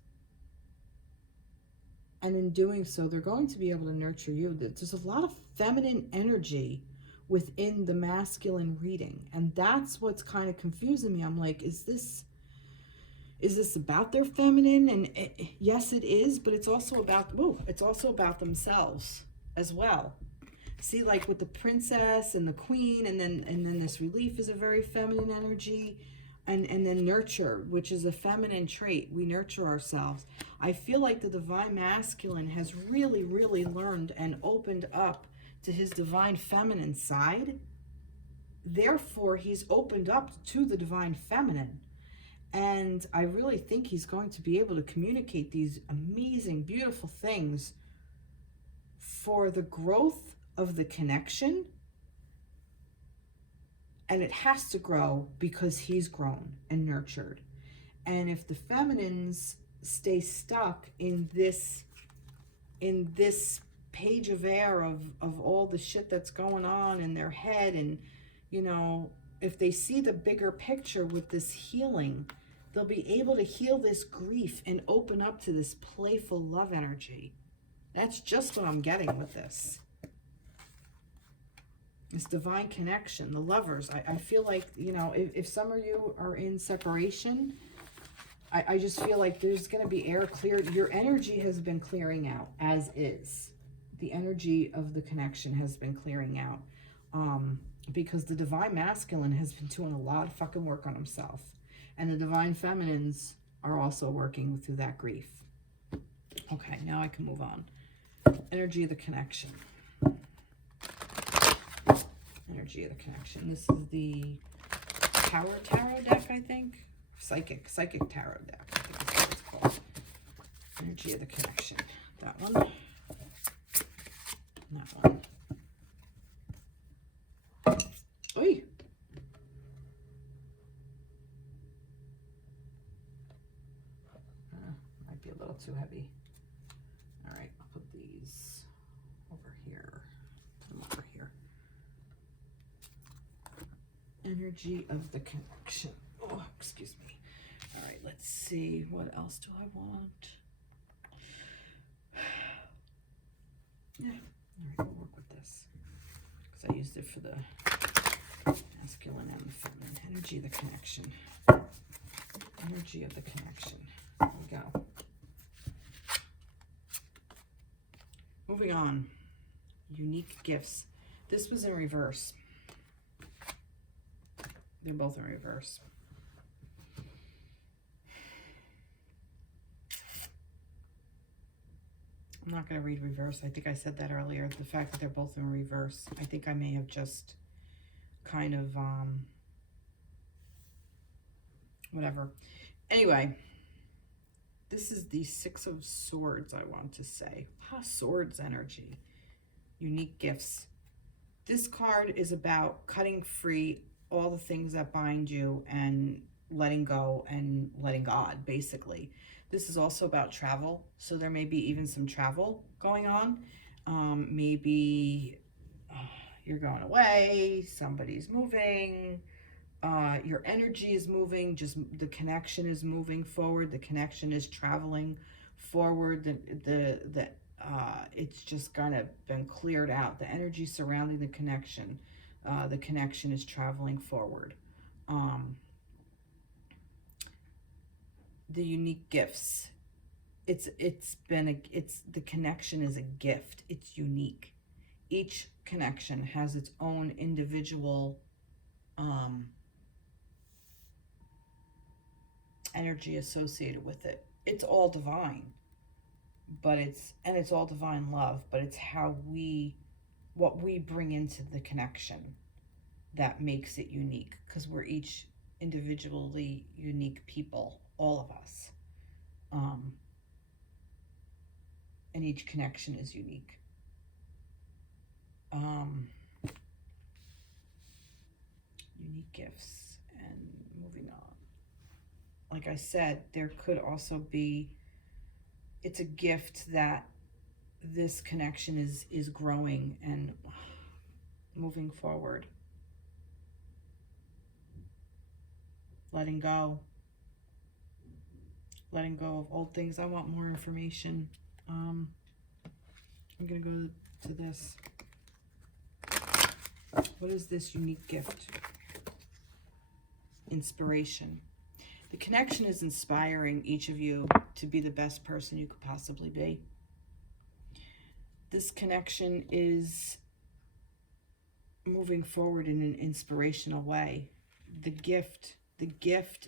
And in doing so, they're going to be able to nurture you. There's a lot of feminine energy within the masculine reading. And that's what's kind of confusing me. I'm like, is this about their feminine? And yes, it is, but it's also about themselves as well. See, like with the princess and the queen, and then this relief is a very feminine energy, and then nurture, which is a feminine trait. We nurture ourselves. I feel like the divine masculine has really, really learned and opened up to his divine feminine side. Therefore, he's opened up to the divine feminine. And I really think he's going to be able to communicate these amazing, beautiful things for the growth of the connection. And it has to grow because he's grown and nurtured. And if the feminines stay stuck in this page of air of all the shit that's going on in their head, and you know, if they see the bigger picture with this healing, they'll be able to heal this grief and open up to this playful love energy. That's just what I'm getting with this. This divine connection, the lovers. I feel like, you know, if some of you are in separation, I just feel like there's going to be air cleared. Your energy has been clearing out as is. The energy of the connection has been clearing out. Because the divine masculine has been doing a lot of fucking work on himself. And the divine feminines are also working through that grief. Okay, now I can move on. Energy of the connection. Energy of the connection. This is the Tower Tarot deck, I think. Psychic Tarot deck, I think is what it's called. Energy of the connection. That one. That one. Oy! Might be a little too heavy. All right, I'll put these over here. Put them over here. Energy of the connection. Oh, excuse me. All right, let's see. What else do I want? Yeah, all right, we'll work with this because I used it for the masculine and the feminine. Energy of the connection. Energy of the connection. There we go. Moving on. Unique gifts. This was in reverse. They're both in reverse. I'm not going to read reverse. I think I said that earlier. The fact that they're both in reverse. I think I may have just kind of, whatever. Anyway, this is the Six of Swords, I want to say. Swords energy. Unique gifts. This card is about cutting free all the things that bind you and letting go and letting God, basically. This is also about travel, so there may be even some travel going on. Maybe you're going away, somebody's moving, your energy is moving, just the connection is moving forward, the connection is traveling forward, it's just kind of been cleared out. The energy surrounding the connection is traveling forward. The unique gifts. The connection is a gift. It's unique. Each connection has its own individual energy associated with it. It's all divine, but it's all divine love, but it's what we bring into the connection that makes it unique, because we're each individually unique people, all of us. And each connection is unique. Unique gifts. And moving on. Like I said, there could also be, it's a gift that this connection is growing and moving forward. Letting go. Letting go of old things. I want more information. I'm going to go to this. What is this unique gift? Inspiration. The connection is inspiring each of you to be the best person you could possibly be. This connection is moving forward in an inspirational way. The gift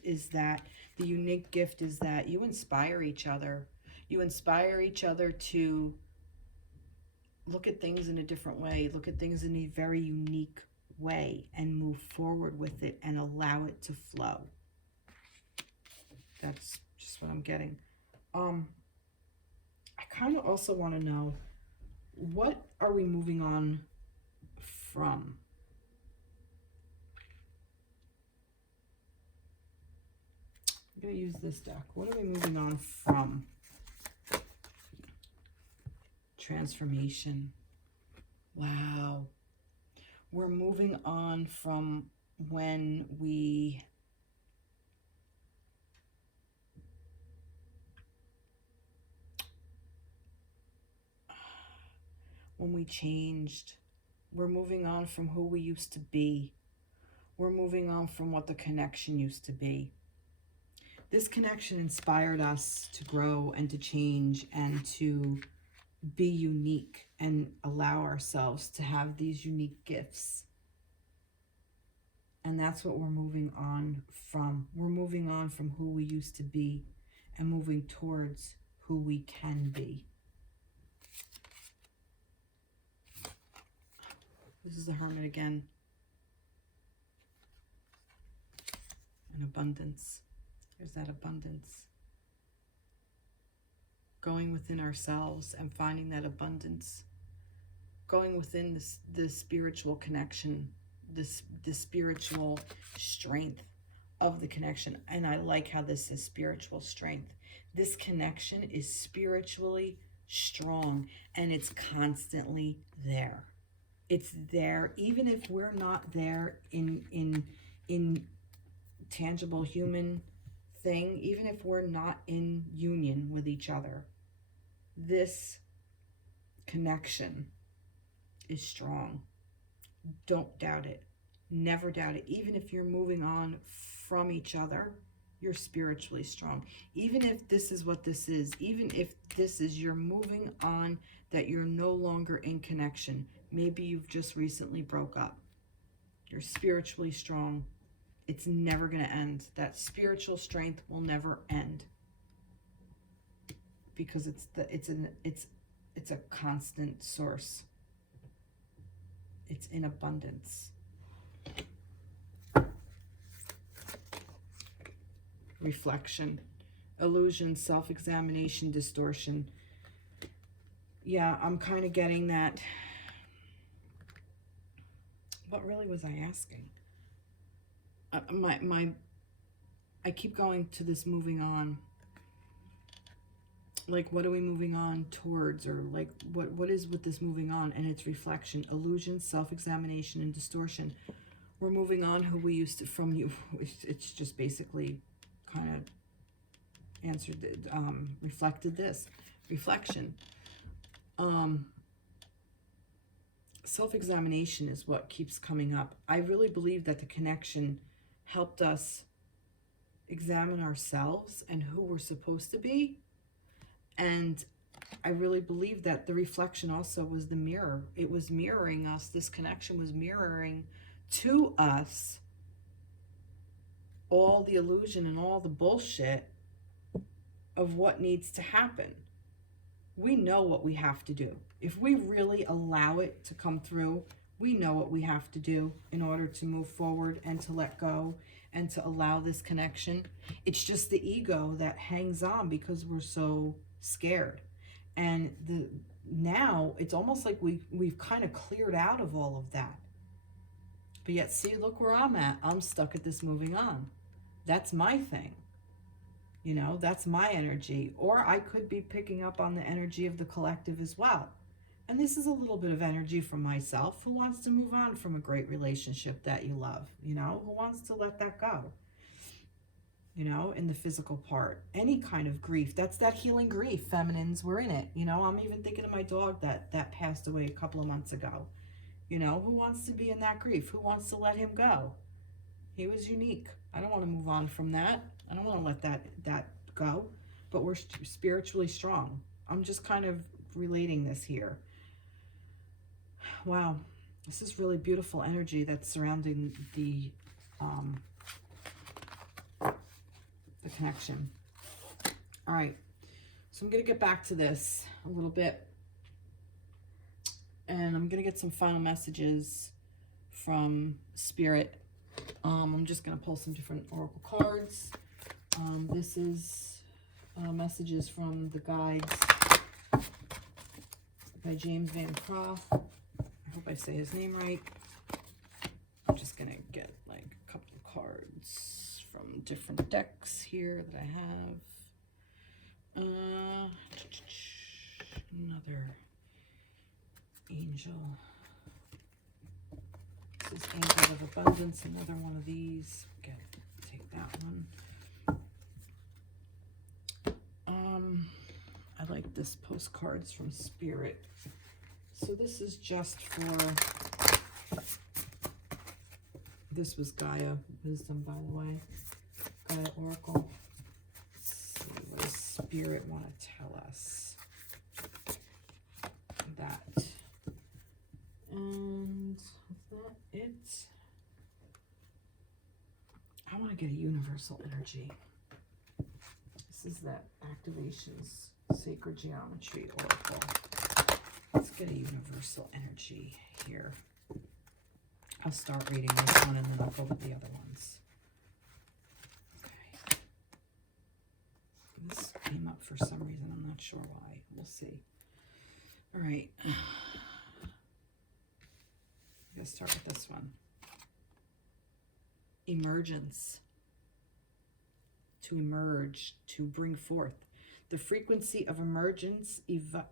is that, the unique gift is that you inspire each other. You inspire each other to look at things in a different way, look at things in a very unique way, and move forward with it and allow it to flow. That's just what I'm getting. I kind of also want to know, what are we moving on from? I'm going to use this deck. What are we moving on from? Transformation. Wow. We're moving on when we changed. We're moving on from who we used to be. We're moving on from what the connection used to be. This connection inspired us to grow and to change and to be unique and allow ourselves to have these unique gifts. And that's what we're moving on from. We're moving on from who we used to be and moving towards who we can be. This is the Hermit again. And abundance. There's that abundance. Going within ourselves and finding that abundance. Going within the spiritual connection, the spiritual strength of the connection. And I like how this is spiritual strength. This connection is spiritually strong and it's constantly there. It's there even if we're not there in tangible human thing, even if we're not in union with each other. This connection is strong. Don't doubt it. Never doubt it. Even if you're moving on from each other, you're spiritually strong. Even if this is what this is, even if this is you're moving on, that you're no longer in connection. Maybe you've just recently broke up. You're spiritually strong. It's never going to end. That spiritual strength will never end. Because it's a constant source. It's in abundance. Reflection, illusion, self-examination, distortion. Yeah, I'm kind of getting that. What really was I asking? I keep going to this moving on. Like, what are we moving on towards? Or like, what is with this moving on? And it's reflection, illusion, self-examination, and distortion. We're moving on who we used to from you. It's just basically kind of answered, reflected this. Reflection. Self-examination is what keeps coming up. I really believe that the connection helped us examine ourselves and who we're supposed to be. And I really believe that the reflection also was the mirror. It was mirroring us. This connection was mirroring to us all the illusion and all the bullshit of what needs to happen. We know what we have to do. If we really allow it to come through, we know what we have to do in order to move forward and to let go and to allow this connection. It's just the ego that hangs on because we're so scared. And now it's almost like we've kind of cleared out of all of that. But yet, see, look where I'm at. I'm stuck at this moving on. That's my thing. You know, that's my energy. Or I could be picking up on the energy of the collective as well. And this is a little bit of energy from myself, who wants to move on from a great relationship that you love, you know, who wants to let that go, you know, in the physical part. Any kind of grief, that's that healing grief. Feminines, we're in it. You know, I'm even thinking of my dog that passed away a couple of months ago. You know, who wants to be in that grief? Who wants to let him go? He was unique. I don't want to move on from that. I don't want to let that go. But we're spiritually strong. I'm just kind of relating this here. Wow, this is really beautiful energy that's surrounding the connection. All right, so I'm going to get back to this a little bit, and I'm going to get some final messages from Spirit. I'm just going to pull some different oracle cards. This is messages from the guides by James Van Croft. I hope I say his name right. I'm just going to get like a couple of cards from different decks here that I have. Another angel. This is Angel of Abundance, another one of these. Okay, take that one. I like this postcards from Spirit. So this is just for, this was Gaia Wisdom, by the way. Gaia Oracle. Let's see, what does Spirit want to tell us? That. And is that it? I want to get a universal energy. This is that Activations Sacred Geometry Oracle. Let's get a universal energy here. I'll start reading this one and then I'll go with the other ones. Okay. This came up for some reason. I'm not sure why. We'll see. All right. I'm going to start with this one. Emergence. To emerge, to bring forth. The frequency of emergence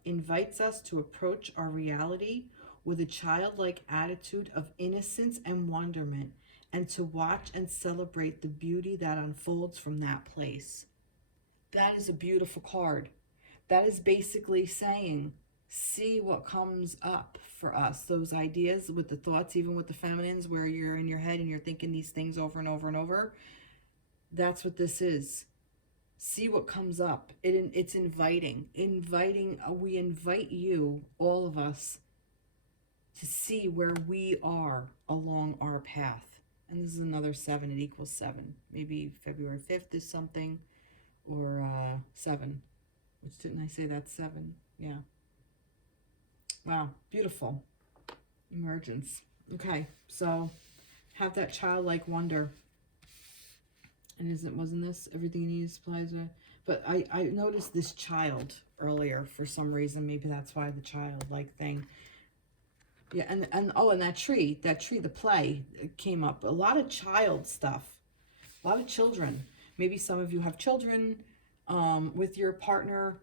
invites us to approach our reality with a childlike attitude of innocence and wonderment, and to watch and celebrate the beauty that unfolds from that place. That is a beautiful card. That is basically saying, see what comes up for us. Those ideas with the thoughts, even with the feminines, where you're in your head and you're thinking these things over and over and over. That's what this is. See what comes up. It's inviting. We invite you, all of us, to see where we are along our path. And this is another 7. It equals 7. Maybe February 5th is something, or 7. Which, didn't I say that's 7? Yeah. Wow, beautiful. Emergence. Okay, so have that childlike wonder. And wasn't this everything you need supplies? But I noticed this child earlier for some reason. Maybe that's why the childlike thing. Yeah, and that tree, the play came up. A lot of child stuff. A lot of children. Maybe some of you have children with your partner.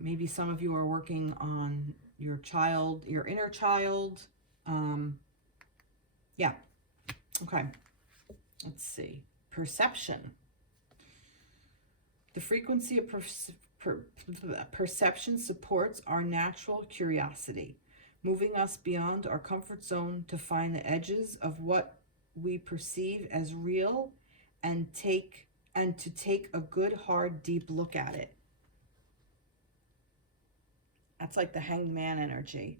Maybe some of you are working on your child, your inner child. Yeah. Okay. Let's see. Perception. The frequency of perception supports our natural curiosity, moving us beyond our comfort zone to find the edges of what we perceive as real and to take a good, hard, deep look at it. That's like the Hanged Man energy.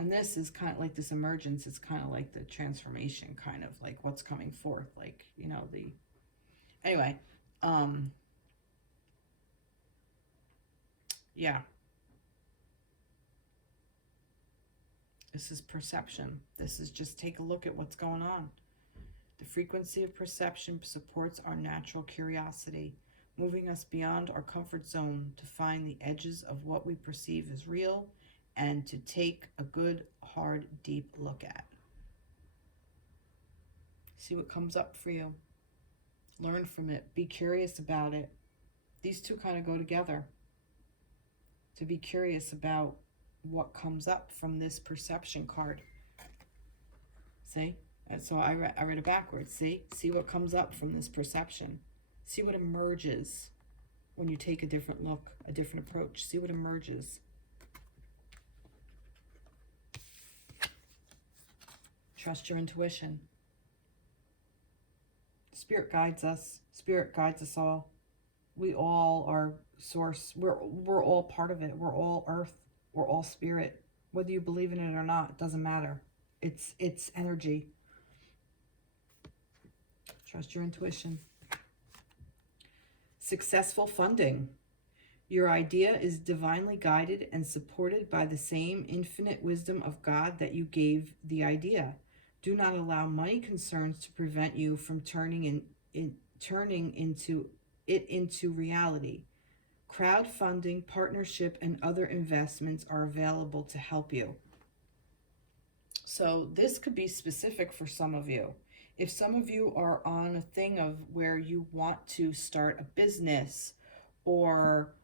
And this is kind of like this emergence. It's kind of like the transformation, kind of like what's coming forth. Like, you know, anyway. Yeah. This is perception. This is just take a look at what's going on. The frequency of perception supports our natural curiosity, moving us beyond our comfort zone to find the edges of what we perceive as real and to take a good, hard, deep look at. See what comes up for you. Learn from it. Be curious about it. These two kind of go together. To be curious about what comes up from this perception card. See? So I read it backwards. See what comes up from this perception. See what emerges when you take a different look, a different approach. See what emerges. Trust your intuition. Spirit guides us. Spirit guides us all. We all are source. We're all part of it. We're all earth. We're all spirit. Whether you believe in it or not, it doesn't matter. It's energy. Trust your intuition. Successful funding. Your idea is divinely guided and supported by the same infinite wisdom of God that you gave the idea. Do not allow money concerns to prevent you from turning into reality. Crowdfunding, partnership, and other investments are available to help you. So this could be specific for some of you. If some of you are on a thing of where you want to start a business, or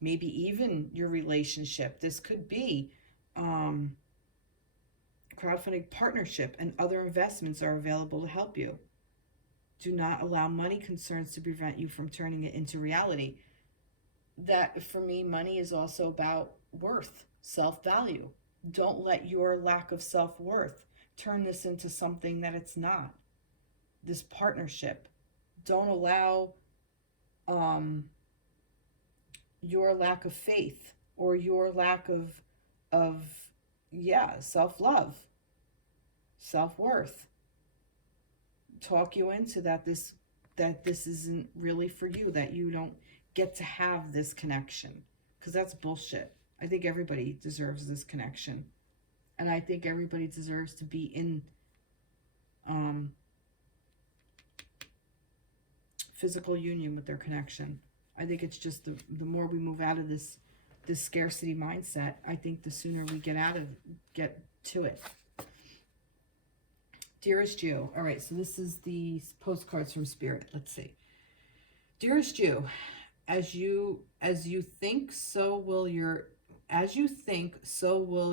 maybe even your relationship, this could be crowdfunding, partnership, and other investments are available to help you. Do not allow money concerns to prevent you from turning it into reality. That, for me, money is also about worth, self-value. Don't let your lack of self-worth turn this into something that it's not. This partnership. Don't allow your lack of faith or your lack of self-love, self-worth talk you into that this isn't really for you, that you don't get to have this connection, because that's bullshit. I think everybody deserves this connection, and I think everybody deserves to be in physical union with their connection. I think it's just the more we move out of this scarcity mindset, I think the sooner we get to it. Dearest you. All right, so this is the postcards from Spirit. Let's see. Dearest you, as you think, so will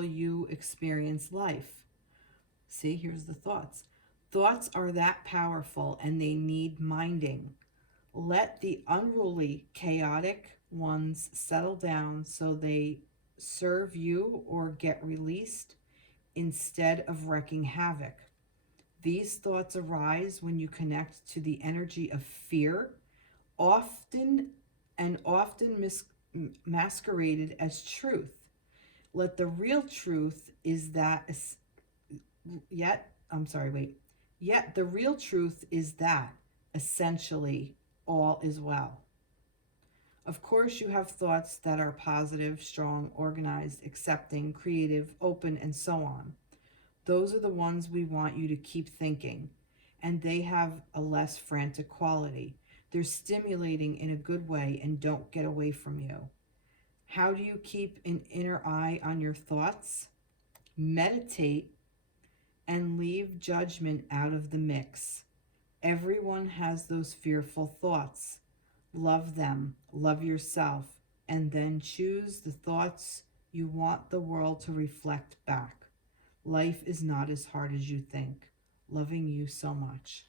you experience life. See, here's the thoughts. Thoughts are that powerful, and they need minding. Let the unruly, chaotic ones settle down so they serve you or get released instead of wreaking havoc. These thoughts arise when you connect to the energy of fear, often masqueraded as truth. Let the real truth is that yet the real truth is that essentially all is well. Of course, you have thoughts that are positive, strong, organized, accepting, creative, open, and so on. Those are the ones we want you to keep thinking, and they have a less frantic quality. They're stimulating in a good way and don't get away from you. How do you keep an inner eye on your thoughts? Meditate and leave judgment out of the mix. Everyone has those fearful thoughts. Love them, love yourself, and then choose the thoughts you want the world to reflect back. Life is not as hard as you think. Loving you so much.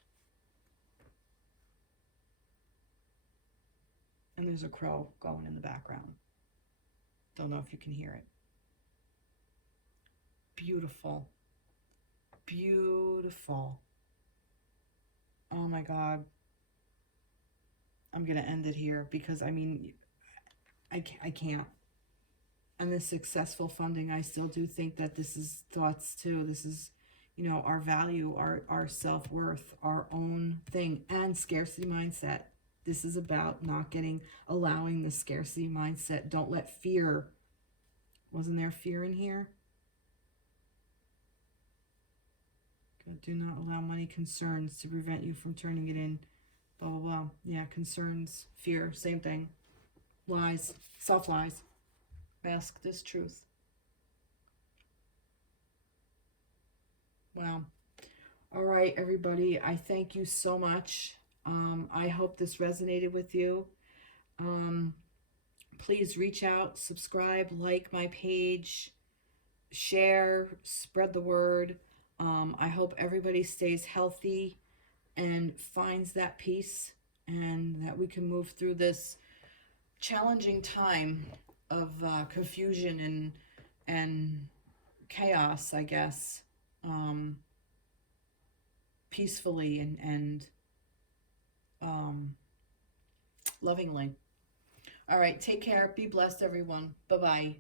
And there's a crow going in the background. Don't know if you can hear it. Beautiful. Beautiful. Oh my God. I'm going to end it here because, I mean, I can't. And the successful funding, I still do think that this is thoughts too. This is, our value, our self-worth, our own thing, and scarcity mindset. This is about allowing the scarcity mindset. Don't let fear, wasn't there fear in here? Do not allow money concerns to prevent you from turning it in. Blah, blah, blah. Yeah, concerns, fear, same thing. Lies, self-lies. Mask this truth. Wow. All right, everybody, I thank you so much. I hope this resonated with you. Um, please reach out, subscribe, like my page, share, spread the word. I hope everybody stays healthy and finds that peace, and that we can move through this challenging time of confusion and chaos, I guess, peacefully and lovingly. All right, take care. Be blessed, everyone. Bye-bye.